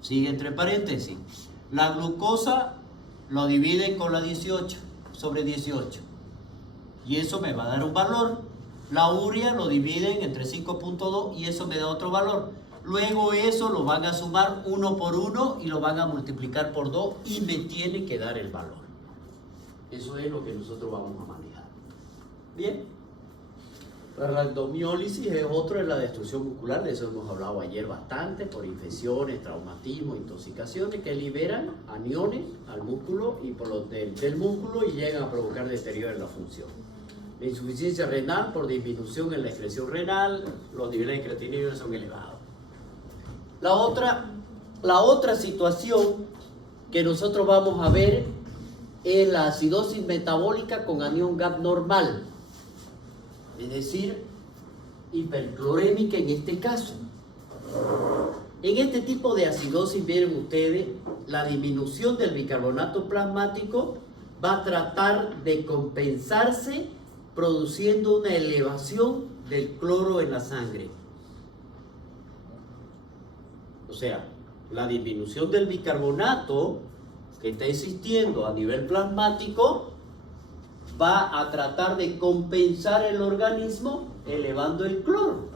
Sigue entre paréntesis. La glucosa lo dividen con la 18, sobre 18. Y eso me va a dar un valor. La urea lo dividen entre 5.2 y eso me da otro valor. Luego eso lo van a sumar uno por uno y lo van a multiplicar por 2 y me tiene que dar el valor. Eso es lo que nosotros vamos a manejar. Bien. La rhabdomiólisis es otro de la destrucción muscular, de eso hemos hablado ayer bastante, por infecciones, traumatismo, intoxicaciones que liberan aniones al músculo y por los del músculo y llegan a provocar deterioro en la función. La insuficiencia renal por disminución en la excreción renal, los niveles de creatinina son elevados. La otra situación que nosotros vamos a ver es la acidosis metabólica con anión GAP normal, es decir, hiperclorémica en este caso. En este tipo de acidosis, miren ustedes, la disminución del bicarbonato plasmático va a tratar de compensarse produciendo una elevación del cloro en la sangre. O sea, la disminución del bicarbonato que está existiendo a nivel plasmático va a tratar de compensar el organismo elevando el cloro.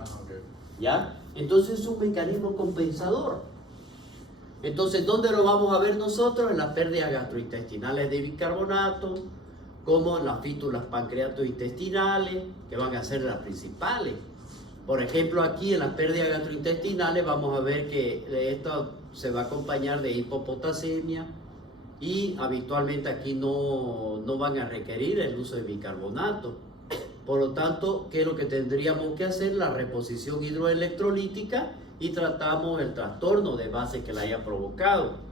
¿Ya? Entonces es un mecanismo compensador. Entonces, ¿dónde lo vamos a ver nosotros? En las pérdidas gastrointestinales de bicarbonato, como en las fístulas pancreatointestinales, que van a ser las principales. Por ejemplo, aquí en las pérdidas gastrointestinales vamos a ver que esto se va a acompañar de hipopotasemia y habitualmente aquí no van a requerir el uso de bicarbonato. Por lo tanto, ¿qué es lo que tendríamos que hacer? La reposición hidroelectrolítica y tratamos el trastorno de base que la haya provocado.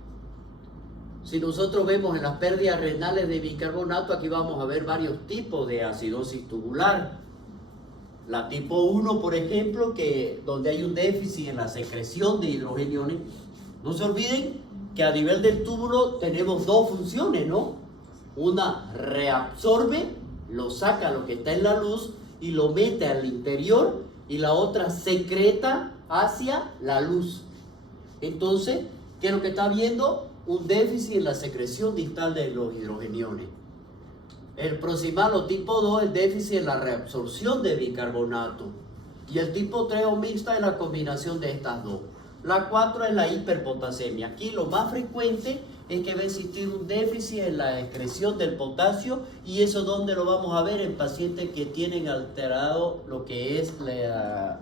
Si nosotros vemos en las pérdidas renales de bicarbonato, aquí vamos a ver varios tipos de acidosis tubular. La tipo 1, por ejemplo, donde hay un déficit en la secreción de hidrogeniones. No se olviden que a nivel del túbulo tenemos dos funciones, ¿no? Una reabsorbe, lo saca lo que está en la luz y lo mete al interior, y la otra secreta hacia la luz. Entonces, ¿qué es lo que está viendo? Un déficit en la secreción distal de los hidrogeniones. El proximal o tipo 2, el déficit en la reabsorción de bicarbonato. Y el tipo 3 o mixta es la combinación de estas dos. La 4 es la hiperpotasemia. Aquí lo más frecuente es que va a existir un déficit en la excreción del potasio, y eso donde lo vamos a ver en pacientes que tienen alterado lo que es la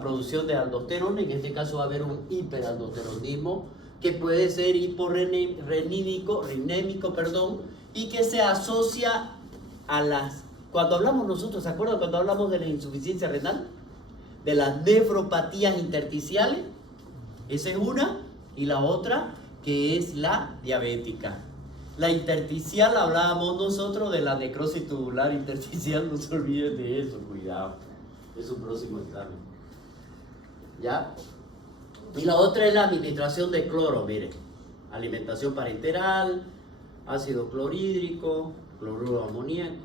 producción de aldosterona. En este caso va a haber un hiperaldosteronismo que puede ser hiporrenémico, y que se asocia a las... Cuando hablamos nosotros, ¿se acuerdan cuando hablamos de la insuficiencia renal? De las nefropatías intersticiales. Esa es una. Y la otra, que es la diabética. La intersticial, hablábamos nosotros de la necrosis tubular intersticial. No se olviden de eso, cuidado. Es un próximo examen. ¿Ya? Y la otra es la administración de cloro, miren. Alimentación parenteral, ácido clorhídrico, cloruro de amoníaco.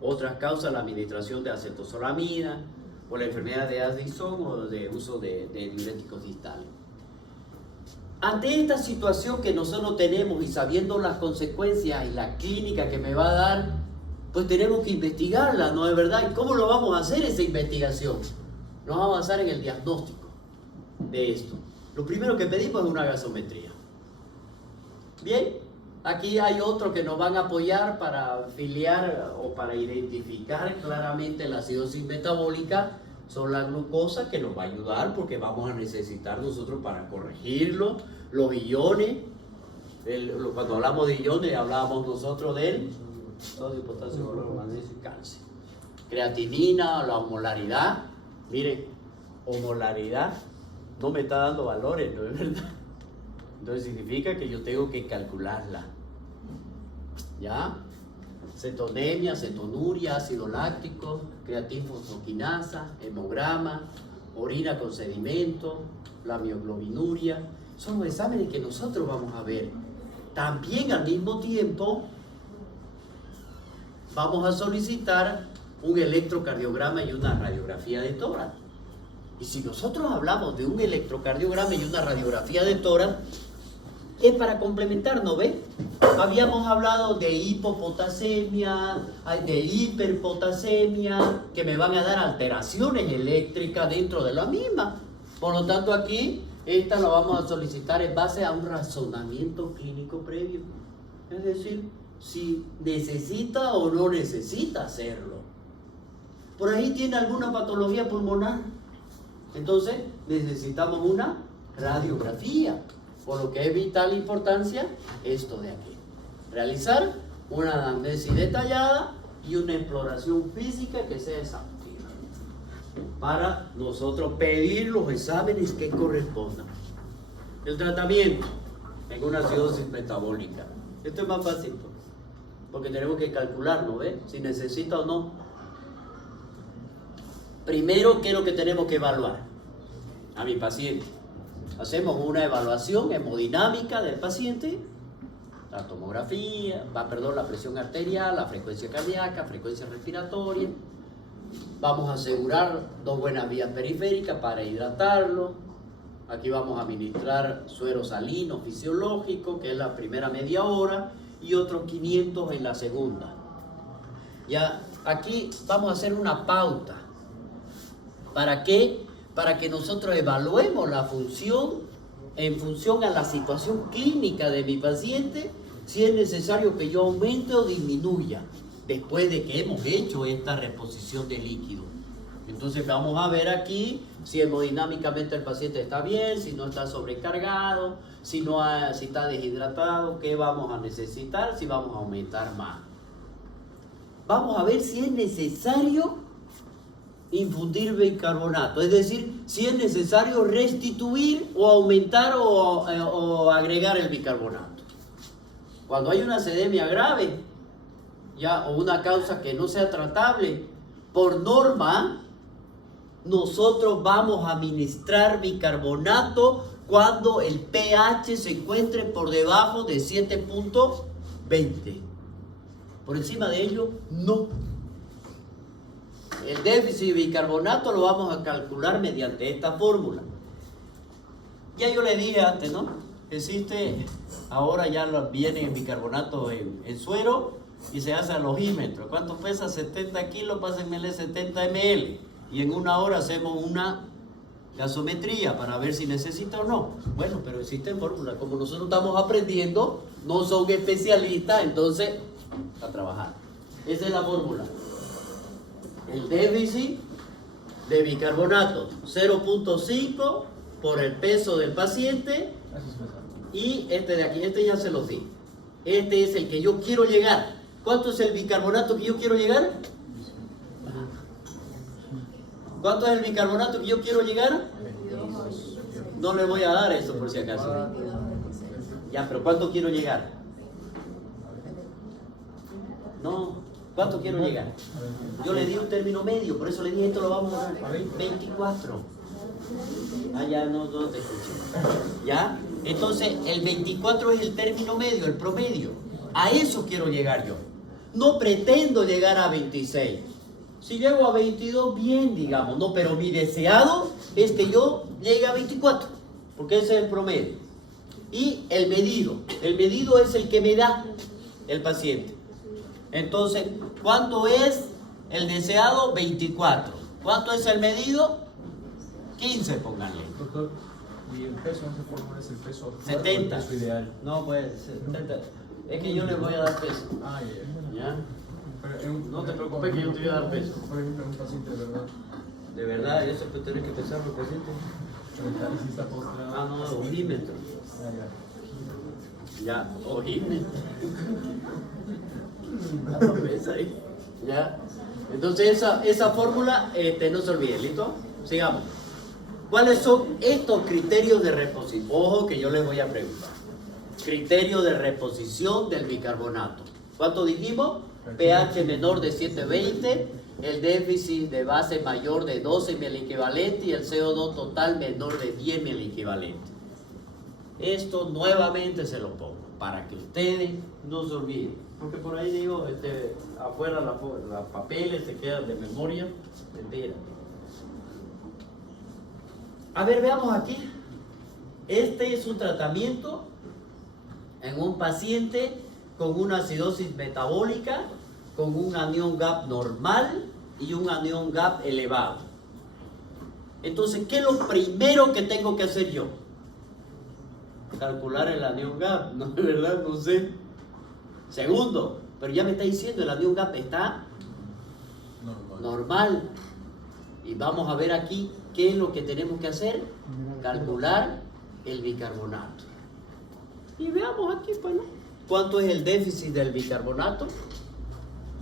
Otras causas, la administración de acetosolamida, o la enfermedad de Addison, o de uso de diuréticos distales. Ante esta situación que nosotros tenemos y sabiendo las consecuencias y la clínica que me va a dar, pues tenemos que investigarla, ¿no es verdad? ¿Y cómo lo vamos a hacer esa investigación? Nos vamos a avanzar en el diagnóstico de esto. Lo primero que pedimos es una gasometría. Bien, aquí hay otro que nos van a apoyar para filiar o para identificar claramente la acidosis metabólica. Son la glucosa, que nos va a ayudar porque vamos a necesitar nosotros para corregirlo. Los iones, cuando hablamos de iones hablábamos nosotros del sodio, potasio, cloro, magnesio y calcio. Creatinina, la osmolaridad. Miren, osmolaridad no me está dando valores, ¿no es verdad? Entonces significa que yo tengo que calcularla. ¿Ya? Cetonemia, cetonuria, ácido láctico, creatinfosfoquinasa, hemograma, orina con sedimento, la mioglobinuria. Son los exámenes que nosotros vamos a ver. También al mismo tiempo vamos a solicitar un electrocardiograma y una radiografía de tórax. Y si nosotros hablamos de un electrocardiograma y una radiografía de tórax, es para complementar, ¿no ve? Habíamos hablado de hipopotasemia, de hiperpotasemia, que me van a dar alteraciones eléctricas dentro de la misma. Por lo tanto, aquí, esta la vamos a solicitar en base a un razonamiento clínico previo. Es decir, si necesita o no necesita hacerlo. Por ahí tiene alguna patología pulmonar. Entonces, necesitamos una radiografía. Por lo que es vital importancia esto de aquí. Realizar una anamnesis detallada y una exploración física que sea exhaustiva. Para nosotros pedir los exámenes que correspondan. El tratamiento en una acidosis metabólica. Esto es más fácil, porque tenemos que calcular, ¿no ve? Si necesita o no. Primero, ¿qué es lo que tenemos que evaluar? A mi paciente. Hacemos una evaluación hemodinámica del paciente, la tomografía, la presión arterial, la frecuencia cardíaca, frecuencia respiratoria. Vamos a asegurar 2 buenas vías periféricas para hidratarlo. Aquí vamos a administrar suero salino fisiológico, que es la primera media hora, y otros 500 en la segunda. Ya, aquí vamos a hacer una pauta. ¿Para qué? Para que nosotros evaluemos la función en función a la situación clínica de mi paciente, si es necesario que yo aumente o disminuya después de que hemos hecho esta reposición de líquido. Entonces vamos a ver aquí si hemodinámicamente el paciente está bien, si no está sobrecargado, si está deshidratado, qué vamos a necesitar, si vamos a aumentar más. Vamos a ver si es necesario infundir bicarbonato, es decir, si es necesario restituir o aumentar o agregar el bicarbonato. Cuando hay una acidemia grave, ya, o una causa que no sea tratable, por norma, nosotros vamos a administrar bicarbonato cuando el pH se encuentre por debajo de 7.20. Por encima de ello, no. El déficit de bicarbonato lo vamos a calcular mediante esta fórmula. Ya yo le dije antes, ¿no? Existe, ahora ya viene el bicarbonato en suero y se hace al ojímetro. ¿Cuánto pesa? 70 kilos, pásenmele 70 ml. Y en una hora hacemos una gasometría para ver si necesita o no. Bueno, pero existen fórmulas. Como nosotros estamos aprendiendo, no son especialistas, entonces a trabajar. Esa es la fórmula. El déficit de bicarbonato 0.5 por el peso del paciente, y este de aquí, este ya se los di. Este es el que yo quiero llegar. ¿Cuánto es el bicarbonato que yo quiero llegar? ¿Cuánto es el bicarbonato que yo quiero llegar? No le voy a dar eso por si acaso. Ya, pero ¿cuánto quiero llegar? No. ¿Cuánto quiero llegar? Yo le di un término medio, por eso le dije esto lo vamos a dar 24. Ah, ya no te escuché. ¿Ya? Entonces, el 24 es el término medio, el promedio. A eso quiero llegar yo. No pretendo llegar a 26. Si llego a 22, bien, digamos, no, pero mi deseado es que yo llegue a 24, porque ese es el promedio. Y el medido es el que me da el paciente. Entonces, ¿cuánto es el deseado? 24. ¿Cuánto es el medido? 15, pónganle. Doctor, y el peso en esa fórmula es el peso 70. el peso ideal. No, pues 70. Es que yo le voy a dar peso. Ah, ya. ¿Ya? Pero No te preocupes que yo te voy a dar peso. Por ejemplo, un paciente de verdad. De verdad, eso que tienes que pensar los pacientes. Si está postrado. Ah, no, ojímetro. Ya, ojímetro. ¿Ya? Entonces esa fórmula no se olvide, ¿listo? Sigamos. ¿Cuáles son estos criterios de reposición? Ojo que yo les voy a preguntar. Criterio de reposición del bicarbonato. ¿Cuánto dijimos? pH menor de 7.20, el déficit de base mayor de 12 miliequivalentes y el CO2 total menor de 10 miliequivalentes. Esto nuevamente se lo pongo para que ustedes no se olviden. Porque por ahí digo, afuera los papeles se quedan de memoria. Mentira. A ver, veamos aquí. Este es un tratamiento en un paciente con una acidosis metabólica, con un anión GAP normal y un anión GAP elevado. Entonces, ¿qué es lo primero que tengo que hacer yo? Calcular el anión GAP, ¿no? De verdad, no sé. Segundo, pero ya me está diciendo, el anión GAP está normal. Y vamos a ver aquí qué es lo que tenemos que hacer. Calcular el bicarbonato. Y veamos aquí, pues, ¿no? ¿Cuánto es el déficit del bicarbonato?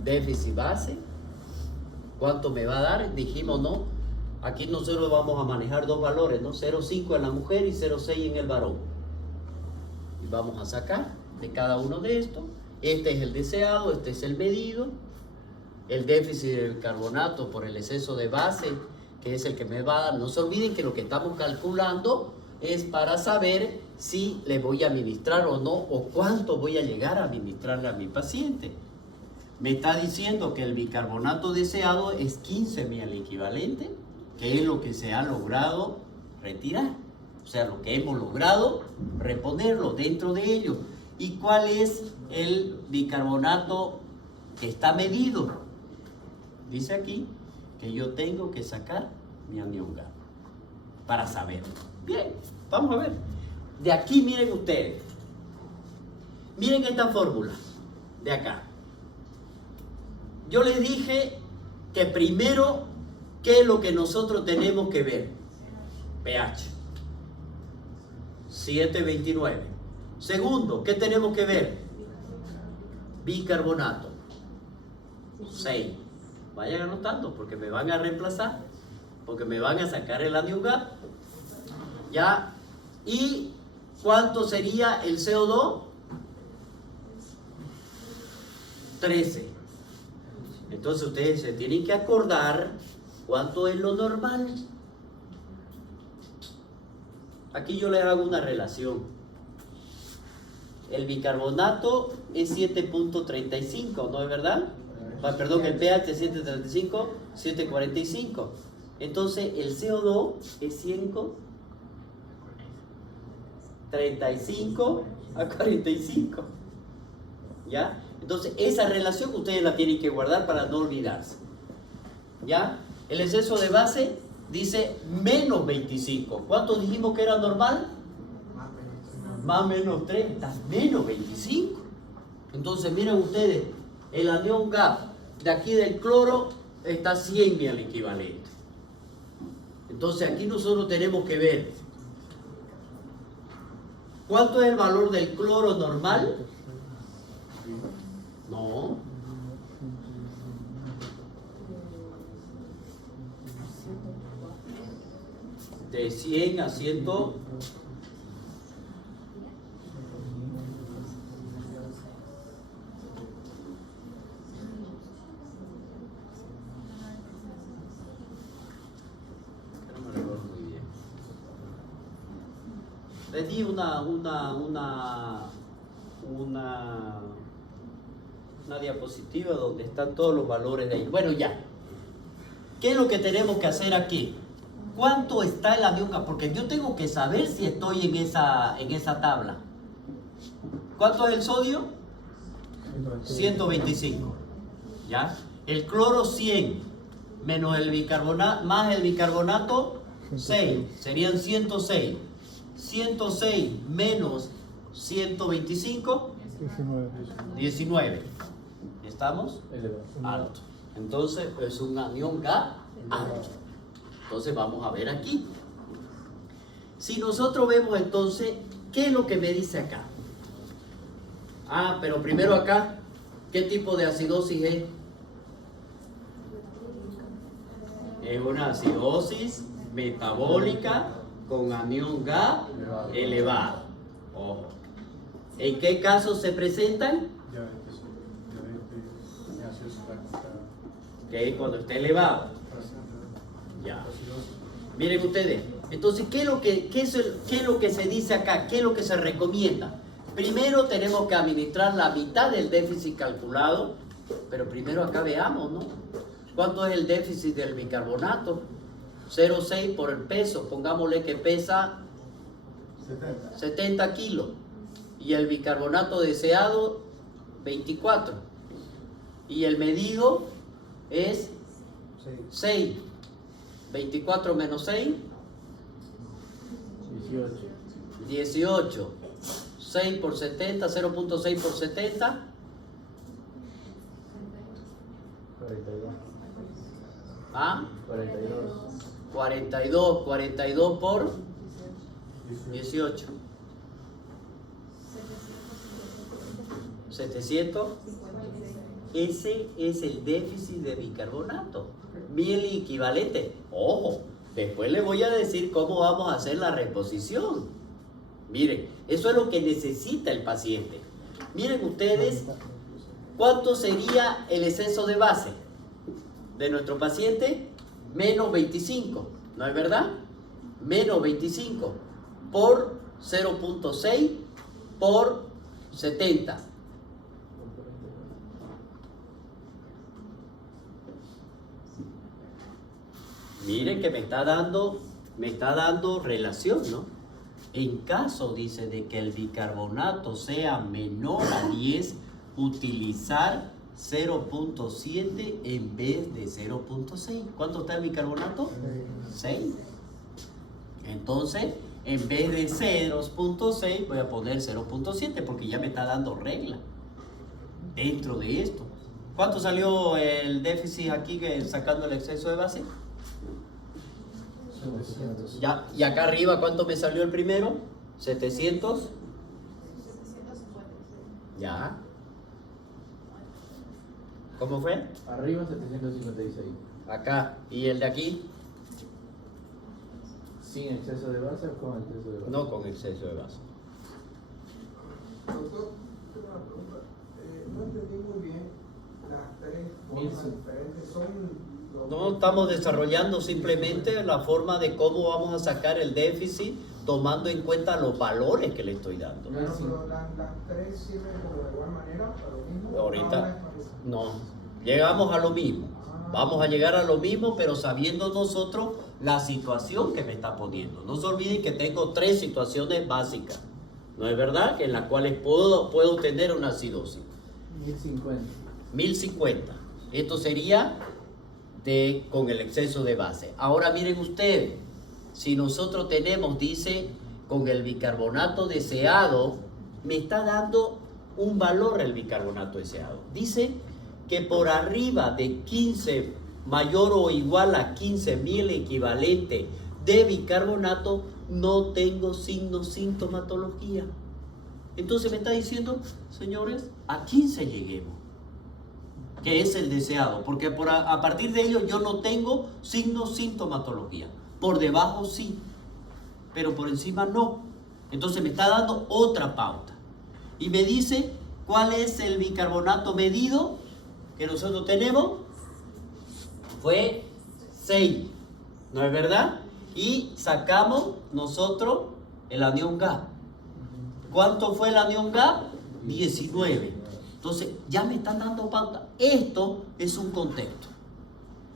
Déficit base. ¿Cuánto me va a dar? Dijimos, ¿no? Aquí nosotros vamos a manejar dos valores, ¿no? 0,5 en la mujer y 0,6 en el varón. Y vamos a sacar de cada uno de estos. Este es el deseado, este es el medido. El déficit del carbonato por el exceso de base, que es el que me va a dar. No se olviden que lo que estamos calculando es para saber si le voy a administrar o no, o cuánto voy a llegar a administrarle a mi paciente. Me está diciendo que el bicarbonato deseado es 15 mil el equivalente, que es lo que se ha logrado retirar. O sea, lo que hemos logrado reponerlo dentro de ello. ¿Y cuál es el bicarbonato que está medido? Dice aquí que yo tengo que sacar mi anión GAP para saberlo. Bien, vamos a ver. De aquí miren ustedes. Miren esta fórmula de acá. Yo les dije que primero, ¿qué es lo que nosotros tenemos que ver? pH. 7,29. Segundo, ¿qué tenemos que ver? Bicarbonato. 6. Vayan anotando porque me van a reemplazar, porque me van a sacar el anión GAP. ¿Ya? ¿Y cuánto sería el CO2? 13. Entonces ustedes se tienen que acordar cuánto es lo normal. Aquí yo les hago una relación. El bicarbonato es 7,35, ¿no es verdad? Perdón, el pH es 7,35, 7,45. Entonces el CO2 es 35 a 45. ¿Ya? Entonces esa relación ustedes la tienen que guardar para no olvidarse. ¿Ya? El exceso de base dice menos 25. ¿Cuánto dijimos que era normal? Más menos 30, menos 25. Entonces miren ustedes, el anión GAP de aquí del cloro está 100 mil el equivalente. Entonces aquí nosotros tenemos que ver ¿cuánto es el valor del cloro normal? No. De 100 a 100. No me recuerdo muy bien. Les di una diapositiva donde están todos los valores de ahí. Bueno, ya. ¿Qué es lo que tenemos que hacer aquí? ¿Cuánto está el anión GAP? Porque yo tengo que saber si estoy en esa tabla. ¿Cuánto es el sodio? 125. ¿Ya? El cloro 100 menos el bicarbonato más el bicarbonato 6, serían 106. 106 menos 125, 19. ¿Estamos? Alto. Entonces es un anión GAP alto. Entonces vamos a ver aquí. Si nosotros vemos entonces, ¿qué es lo que me dice acá? Ah, pero primero acá, ¿qué tipo de acidosis es? Es una acidosis metabólica con anión GAP elevado. Ojo. ¿En qué casos se presentan? Que es cuando está elevado. Ya. Miren ustedes. Entonces, ¿qué es lo que se dice acá? ¿Qué es lo que se recomienda? Primero tenemos que administrar la mitad del déficit calculado, pero primero acá veamos, ¿no? ¿Cuánto es el déficit del bicarbonato? 0,6 por el peso. Pongámosle que pesa 70 kilos. Y el bicarbonato deseado, 24. Y el medido es 6. 24 menos 6, 18. 6 por 70, 0.6 por 70. 42. ¿Ah? 42. 42 por 18. 700. Ese es el déficit de bicarbonato. 1000 equivalente. Ojo, después le voy a decir cómo vamos a hacer la reposición. Miren, eso es lo que necesita el paciente. Miren ustedes, ¿cuánto sería el exceso de base de nuestro paciente? Menos 25, ¿no es verdad? Menos 25 por 0.6 por 70. Miren que me está dando relación, ¿no? En caso, dice, de que el bicarbonato sea menor a 10, utilizar 0.7 en vez de 0.6. ¿Cuánto está el bicarbonato? 6. Entonces, en vez de 0.6 voy a poner 0.7 porque ya me está dando regla dentro de esto. ¿Cuánto salió el déficit aquí sacando el exceso de base? Ya, y acá arriba, ¿cuánto me salió el primero? 700. Ya. ¿Cómo fue? Arriba 756. Acá. ¿Y el de aquí? ¿Sin exceso de base o con exceso de base? No con exceso de base. Doctor, tengo una pregunta. No entendí muy bien las tres formas diferentes. Son No, estamos desarrollando simplemente la forma de cómo vamos a sacar el déficit tomando en cuenta los valores que le estoy dando. Claro, pero las tres sirven como de igual manera para lo mismo. Ahorita no, llegamos a lo mismo. Vamos a llegar a lo mismo, pero sabiendo nosotros la situación que me está poniendo. No se olviden que tengo tres situaciones básicas, ¿no es verdad? En las cuales puedo tener una acidosis. 1050. 1050. Esto sería con el exceso de base. Ahora miren ustedes, si nosotros tenemos, dice, con el bicarbonato deseado, me está dando un valor el bicarbonato deseado. Dice que por arriba de 15, mayor o igual a 15.000 equivalente de bicarbonato, no tengo signos, sintomatología. Entonces me está diciendo, señores, a 15 lleguemos, que es el deseado, porque a partir de ello yo no tengo signos, sintomatología. Por debajo sí, pero por encima no. Entonces me está dando otra pauta. Y me dice cuál es el bicarbonato medido que nosotros tenemos. Fue 6, ¿no es verdad? Y sacamos nosotros el anión Ga. ¿Cuánto fue el anión Ga? 19. Entonces, ya me están dando pauta. Esto es un contexto.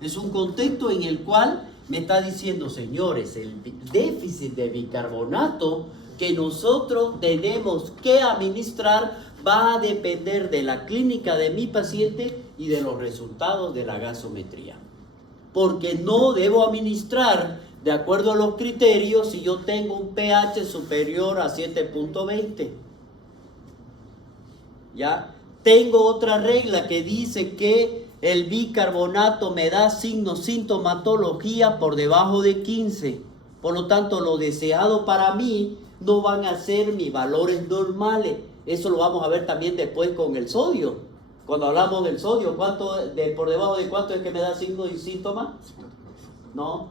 Es un contexto en el cual me está diciendo, señores, el déficit de bicarbonato que nosotros tenemos que administrar va a depender de la clínica de mi paciente y de los resultados de la gasometría. Porque no debo administrar de acuerdo a los criterios si yo tengo un pH superior a 7.20. ¿Ya? Tengo otra regla que dice que el bicarbonato me da signos, sintomatología por debajo de 15. Por lo tanto, lo deseado para mí no van a ser mis valores normales. Eso lo vamos a ver también después con el sodio. Cuando hablamos del sodio, por debajo de cuánto es que me da signos y síntomas? No.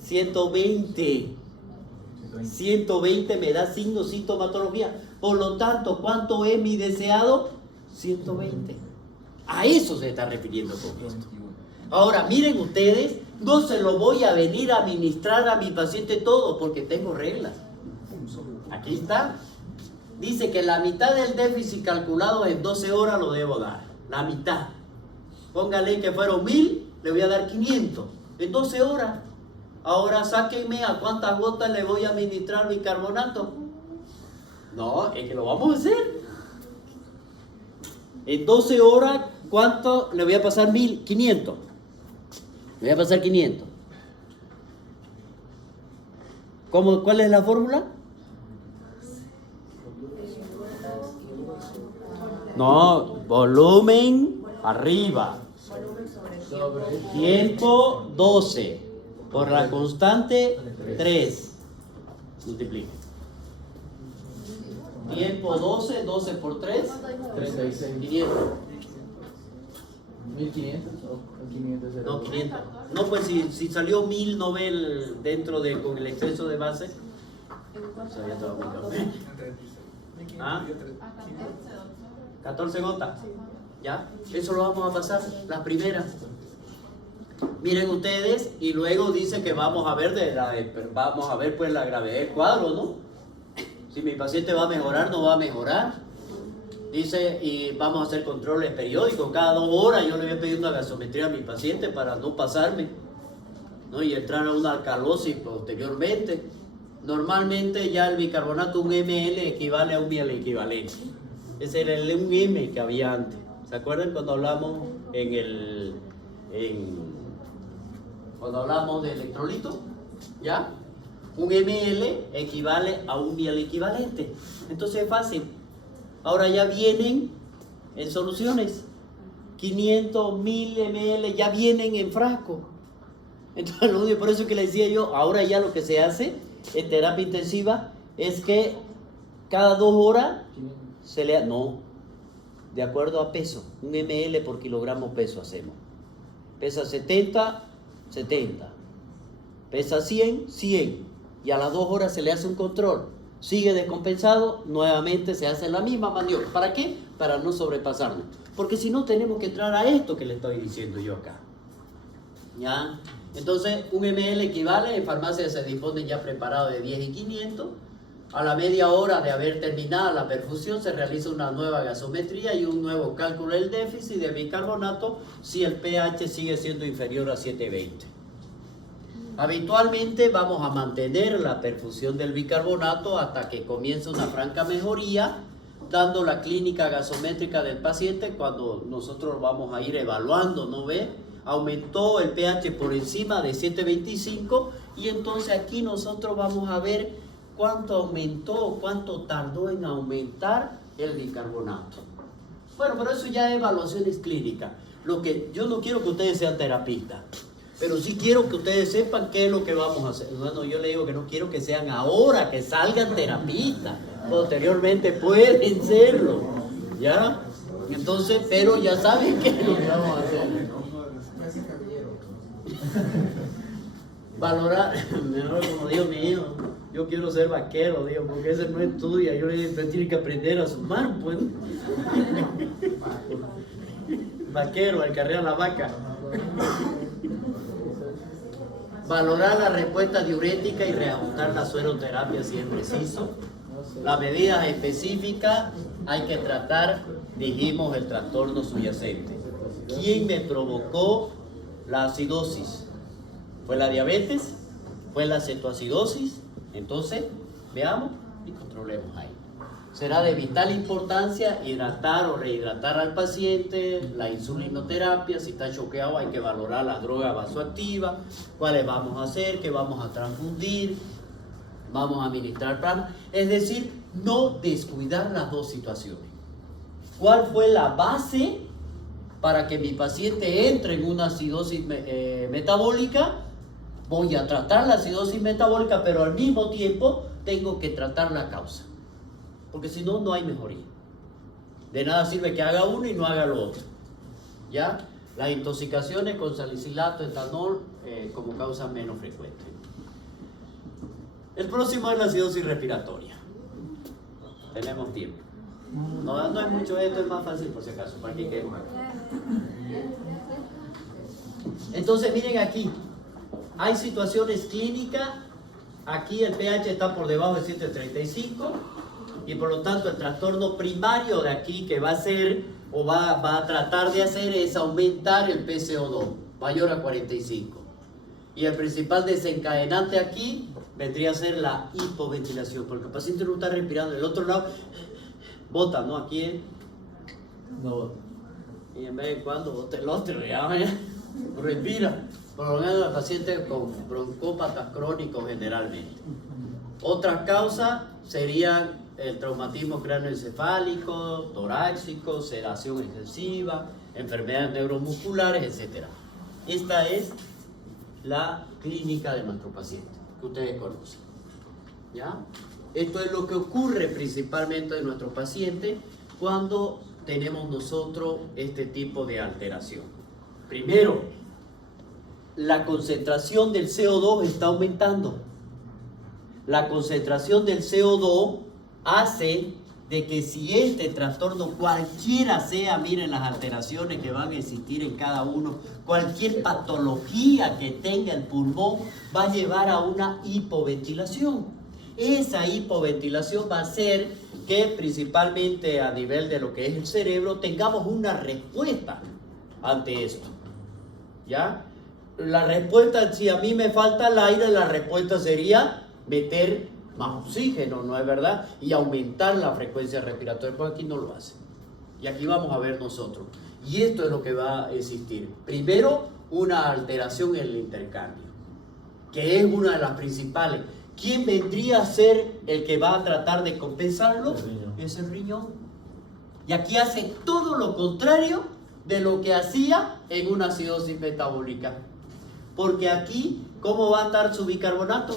120. 120 me da signos, sintomatología. Por lo tanto, ¿cuánto es mi deseado? 120. A eso se está refiriendo con esto. Ahora, miren ustedes, no se lo voy a venir a administrar a mi paciente todo porque tengo reglas. Aquí está. Dice que la mitad del déficit calculado en 12 horas lo debo dar. La mitad. Póngale que fueron 1000, le voy a dar 500 en 12 horas. Ahora sáquenme a cuántas gotas le voy a administrar bicarbonato. No, es que lo vamos a hacer. En 12 horas, ¿cuánto? Le voy a pasar 1500. Le voy a pasar 500. ¿Cuál es la fórmula? No, volumen arriba. Volumen sobre Sobre Tiempo 12 por la constante 3. Multiplica. Tiempo 12, 12 por 3, 36. 500. 1500 o 500 era. No, 500. No, pues si salió 1000 Nobel dentro de con el exceso de base. O sea, ya estaba muy cabrón. ¿Ah? A 14 gotas. ¿Ya? Eso lo vamos a pasar, las primeras. Miren ustedes, y luego dice que vamos a ver pues la gravedad del cuadro, ¿no? Si mi paciente va a mejorar, no va a mejorar. Dice, y vamos a hacer controles periódicos. Cada 2 horas yo le voy a pedir una gasometría a mi paciente para no pasarme, ¿no? Y entrar a una alcalosis posteriormente. Normalmente ya el bicarbonato, un ml equivale a un miel equivalente. Ese era el 1 m que había antes. ¿Se acuerdan cuando hablamos cuando hablamos de electrolito? ¿Ya? Un ml equivale a un miel equivalente. Entonces es fácil. Ahora ya vienen en soluciones. 500, 1000 ml ya vienen en frasco. Entonces, por eso que le decía yo, ahora ya lo que se hace en terapia intensiva es que cada 2 horas se le... No, de acuerdo a peso. 1 ml por kilogramo peso hacemos. Pesa 70, 70. Pesa 100, 100. Y a las 2 horas se le hace un control. Sigue descompensado, nuevamente se hace la misma maniobra. ¿Para qué? Para no sobrepasarnos. Porque si no tenemos que entrar a esto que le estoy diciendo yo acá. ¿Ya? Entonces, 1 ml equivale, en farmacia se disponen ya preparados de 10 y 500. A la media hora de haber terminado la perfusión se realiza una nueva gasometría y un nuevo cálculo del déficit de bicarbonato si el pH sigue siendo inferior a 720. Habitualmente vamos a mantener la perfusión del bicarbonato hasta que comience una franca mejoría, dando la clínica gasométrica del paciente cuando nosotros vamos a ir evaluando, ¿no ve? Aumentó el pH por encima de 725 y entonces aquí nosotros vamos a ver cuánto aumentó, cuánto tardó en aumentar el bicarbonato. Bueno, pero eso ya es evaluaciones clínicas. Yo no quiero que ustedes sean terapistas, pero sí quiero que ustedes sepan qué es lo que vamos a hacer. Bueno, yo le digo que no quiero que sean ahora, que salgan terapistas. Posteriormente pueden serlo, ¿ya? Entonces, pero ya saben qué es lo que vamos a hacer. Valorar, mejor como dijo mi hijo, yo quiero ser vaquero, digo, porque ese no estudia, yo le digo, usted tiene que aprender a sumar, pues. Vaquero, al carrear la vaca. Valorar la respuesta diurética y reajustar la sueroterapia si es preciso. Las medidas específicas hay que tratar, dijimos, el trastorno subyacente. ¿Quién me provocó la acidosis? ¿Fue la diabetes? ¿Fue la cetoacidosis? Entonces, veamos y controlemos ahí. Será de vital importancia hidratar o rehidratar al paciente, la insulinoterapia, si está choqueado hay que valorar las drogas vasoactivas, cuáles vamos a hacer, qué vamos a transfundir, vamos a administrar plasma, es decir, no descuidar las dos situaciones. ¿Cuál fue la base para que mi paciente entre en una acidosis metabólica? Voy a tratar la acidosis metabólica, pero al mismo tiempo tengo que tratar la causa. Porque si no, no hay mejoría. De nada sirve que haga uno y no haga lo otro. ¿Ya? Las intoxicaciones con salicilato, etanol, como causa menos frecuente. El próximo es la acidosis respiratoria. Tenemos tiempo. No es mucho esto, es más fácil por si acaso, para que quede más. Entonces, miren aquí. Hay situaciones clínicas. Aquí el pH está por debajo de 735. Y por lo tanto el trastorno primario de aquí que va a hacer o va a tratar de hacer es aumentar el PCO2 mayor a 45. Y el principal desencadenante aquí vendría a ser la hipoventilación, porque el paciente no está respirando. El otro lado, bota, ¿no? Aquí no bota. Y en vez de cuando bota el otro, ya respira. Por lo menos el paciente con broncópatas crónicos generalmente. Otras causas serían el traumatismo cráneoencefálico, torácico, sedación excesiva, enfermedades neuromusculares, etc. Esta es la clínica de nuestro paciente, que ustedes conocen. ¿Ya? Esto es lo que ocurre principalmente en nuestros pacientes cuando tenemos nosotros este tipo de alteración. Primero, la concentración del CO2 está aumentando. La concentración del CO2 hace de que si este trastorno cualquiera sea, miren las alteraciones que van a existir en cada uno, cualquier patología que tenga el pulmón va a llevar a una hipoventilación. Esa hipoventilación va a hacer que principalmente a nivel de lo que es el cerebro tengamos una respuesta ante esto. ¿Ya? La respuesta, si a mí me falta el aire, la respuesta sería meter más oxígeno, ¿no es verdad? Y aumentar la frecuencia respiratoria, pues aquí no lo hace. Y aquí vamos a ver nosotros. Y esto es lo que va a existir. Primero, una alteración en el intercambio, que es una de las principales. ¿Quién vendría a ser el que va a tratar de compensarlo? Es el riñón. Y aquí hace todo lo contrario de lo que hacía en una acidosis metabólica. Porque aquí, ¿cómo va a estar su bicarbonato?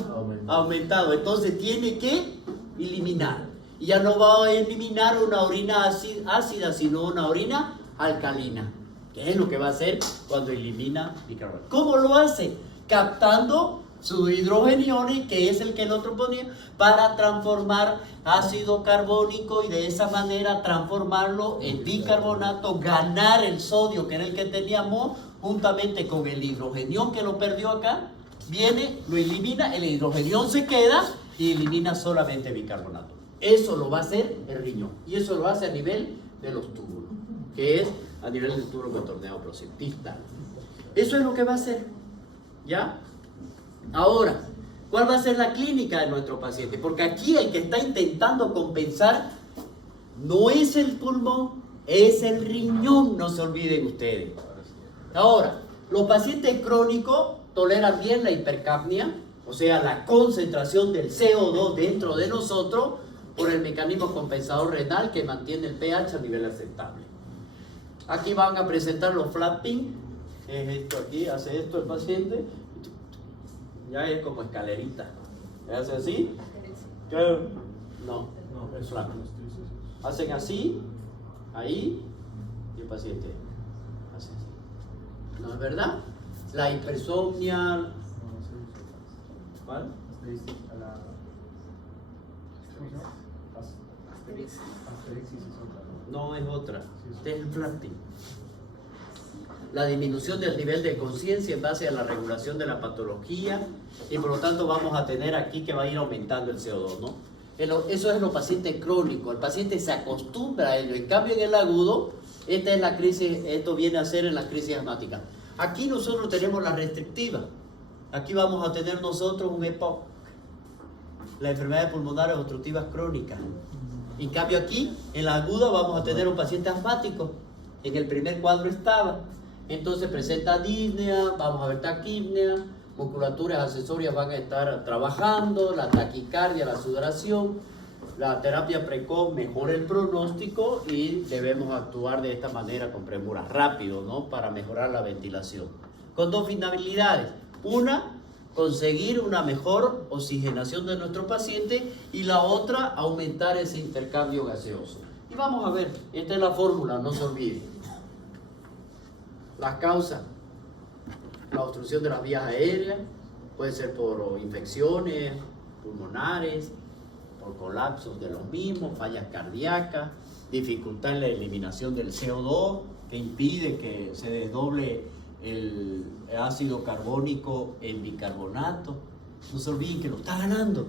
Aumentado. Entonces tiene que eliminar. Y ya no va a eliminar una orina ácida, sino una orina alcalina. Que es lo que va a hacer cuando elimina bicarbonato. ¿Cómo lo hace? Captando sus hidrogeniones, que es el que el otro ponía, para transformar ácido carbónico y de esa manera transformarlo en bicarbonato, ganar el sodio, que era el que teníamos, juntamente con el hidrogenión que lo perdió acá, viene, lo elimina, el hidrogenión se queda y elimina solamente bicarbonato. Eso lo va a hacer el riñón y eso lo hace a nivel de los túbulos, que es a nivel del túbulo contorneado proximal. Eso es lo que va a hacer, ¿ya? Ahora, ¿cuál va a ser la clínica de nuestro paciente? Porque aquí el que está intentando compensar no es el pulmón, es el riñón, no se olviden ustedes. Ahora, los pacientes crónicos toleran bien la hipercapnia, o sea, la concentración del CO2 dentro de nosotros por el mecanismo compensador renal que mantiene el pH a nivel aceptable. Aquí van a presentar los flapping, es esto aquí, hace esto el paciente, ya es como escalerita, hace así, no, es flapping. Hacen así, ahí, y el paciente hace así. ¿No es verdad? La hipersomnia. ¿Cuál? No es otra. Este es el flapping. La disminución del nivel de conciencia en base a la regulación de la patología y por lo tanto vamos a tener aquí que va a ir aumentando el CO2, ¿no? Eso es en los pacientes crónicos. El paciente se acostumbra a ello. En cambio en el agudo, esta es la crisis, esto viene a ser en la crisis asmática. Aquí nosotros tenemos la restrictiva. Aquí vamos a tener nosotros un EPOC, las enfermedades pulmonares obstructivas crónicas. En cambio aquí, en la aguda, vamos a tener un paciente asmático. En el primer cuadro estaba. Entonces presenta disnea, vamos a ver taquipnea, musculaturas accesorias van a estar trabajando, la taquicardia, la sudoración. La terapia precoz mejora el pronóstico y debemos actuar de esta manera con premura, rápido, ¿no? Para mejorar la ventilación. Con dos finalidades. Una, conseguir una mejor oxigenación de nuestro paciente y la otra, aumentar ese intercambio gaseoso. Y vamos a ver, esta es la fórmula, no se olviden. Las causas, la obstrucción de las vías aéreas, puede ser por infecciones pulmonares, por colapsos de los mismos, fallas cardíacas, dificultad en la eliminación del CO2, que impide que se desdoble el ácido carbónico en bicarbonato. No se olviden que lo está ganando,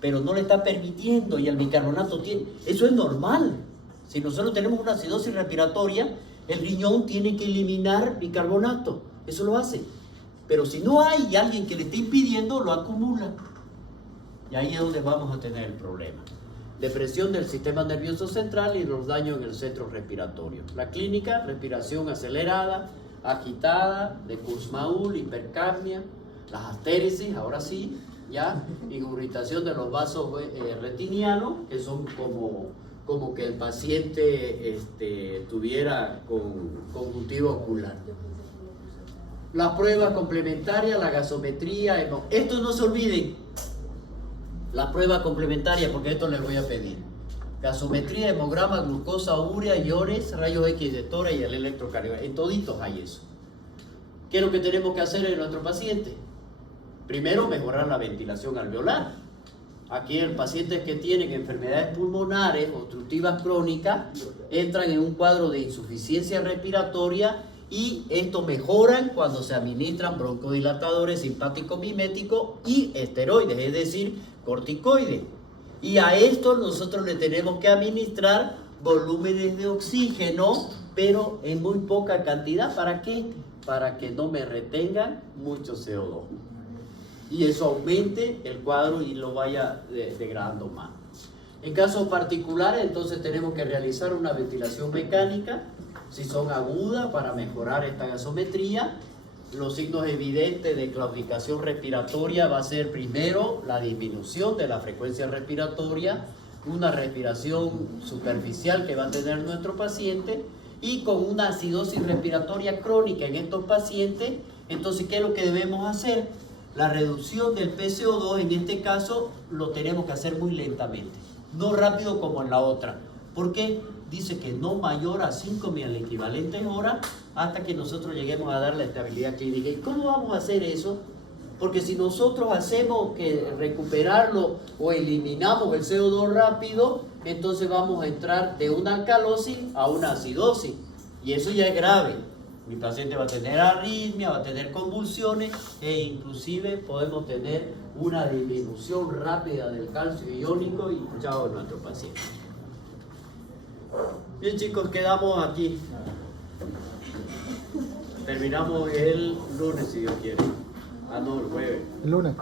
pero no le está permitiendo y el bicarbonato tiene... Eso es normal. Si nosotros tenemos una acidosis respiratoria, el riñón tiene que eliminar bicarbonato. Eso lo hace. Pero si no hay alguien que le esté impidiendo, lo acumula. Y ahí es donde vamos a tener el problema. Depresión del sistema nervioso central y los daños en el centro respiratorio. La clínica, respiración acelerada, agitada, de Kurzweil, hipercapnia, las astéresis, ahora sí, ya, irritación de los vasos retinianos, que son como que el paciente tuviera conjuntivo ocular. Las pruebas complementarias, la gasometría, esto no se olviden, las pruebas complementarias, porque esto les voy a pedir. Gasometría, hemograma, glucosa, urea, iones, rayos X de tórax y el electrocardiograma. En toditos hay eso. ¿Qué es lo que tenemos que hacer en nuestro paciente? Primero, mejorar la ventilación alveolar. Aquí el paciente que tiene enfermedades pulmonares obstructivas crónicas entran en un cuadro de insuficiencia respiratoria y esto mejoran cuando se administran broncodilatadores simpáticos miméticos y esteroides, es decir, corticoides. Y a esto nosotros le tenemos que administrar volúmenes de oxígeno, pero en muy poca cantidad. ¿Para qué? Para que no me retengan mucho CO2. Y eso aumente el cuadro y lo vaya degradando más. En casos particulares, entonces tenemos que realizar una ventilación mecánica, si son agudas, para mejorar esta gasometría. Los signos evidentes de claudicación respiratoria va a ser primero la disminución de la frecuencia respiratoria, una respiración superficial que va a tener nuestro paciente y con una acidosis respiratoria crónica en estos pacientes. Entonces, ¿qué es lo que debemos hacer? La reducción del PCO2 en este caso lo tenemos que hacer muy lentamente, no rápido como en la otra, porque dice que no mayor a 5.000 equivalentes hora hasta que nosotros lleguemos a dar la estabilidad clínica. ¿Y cómo vamos a hacer eso? Porque si nosotros hacemos que recuperarlo o eliminamos el CO2 rápido, entonces vamos a entrar de una alcalosis a una acidosis, y eso ya es grave. Mi paciente va a tener arritmia, va a tener convulsiones e inclusive podemos tener una disminución rápida del calcio iónico y chao nuestro paciente. Bien chicos, quedamos aquí. Terminamos el lunes si Dios quiere. Ah no, el jueves. El lunes.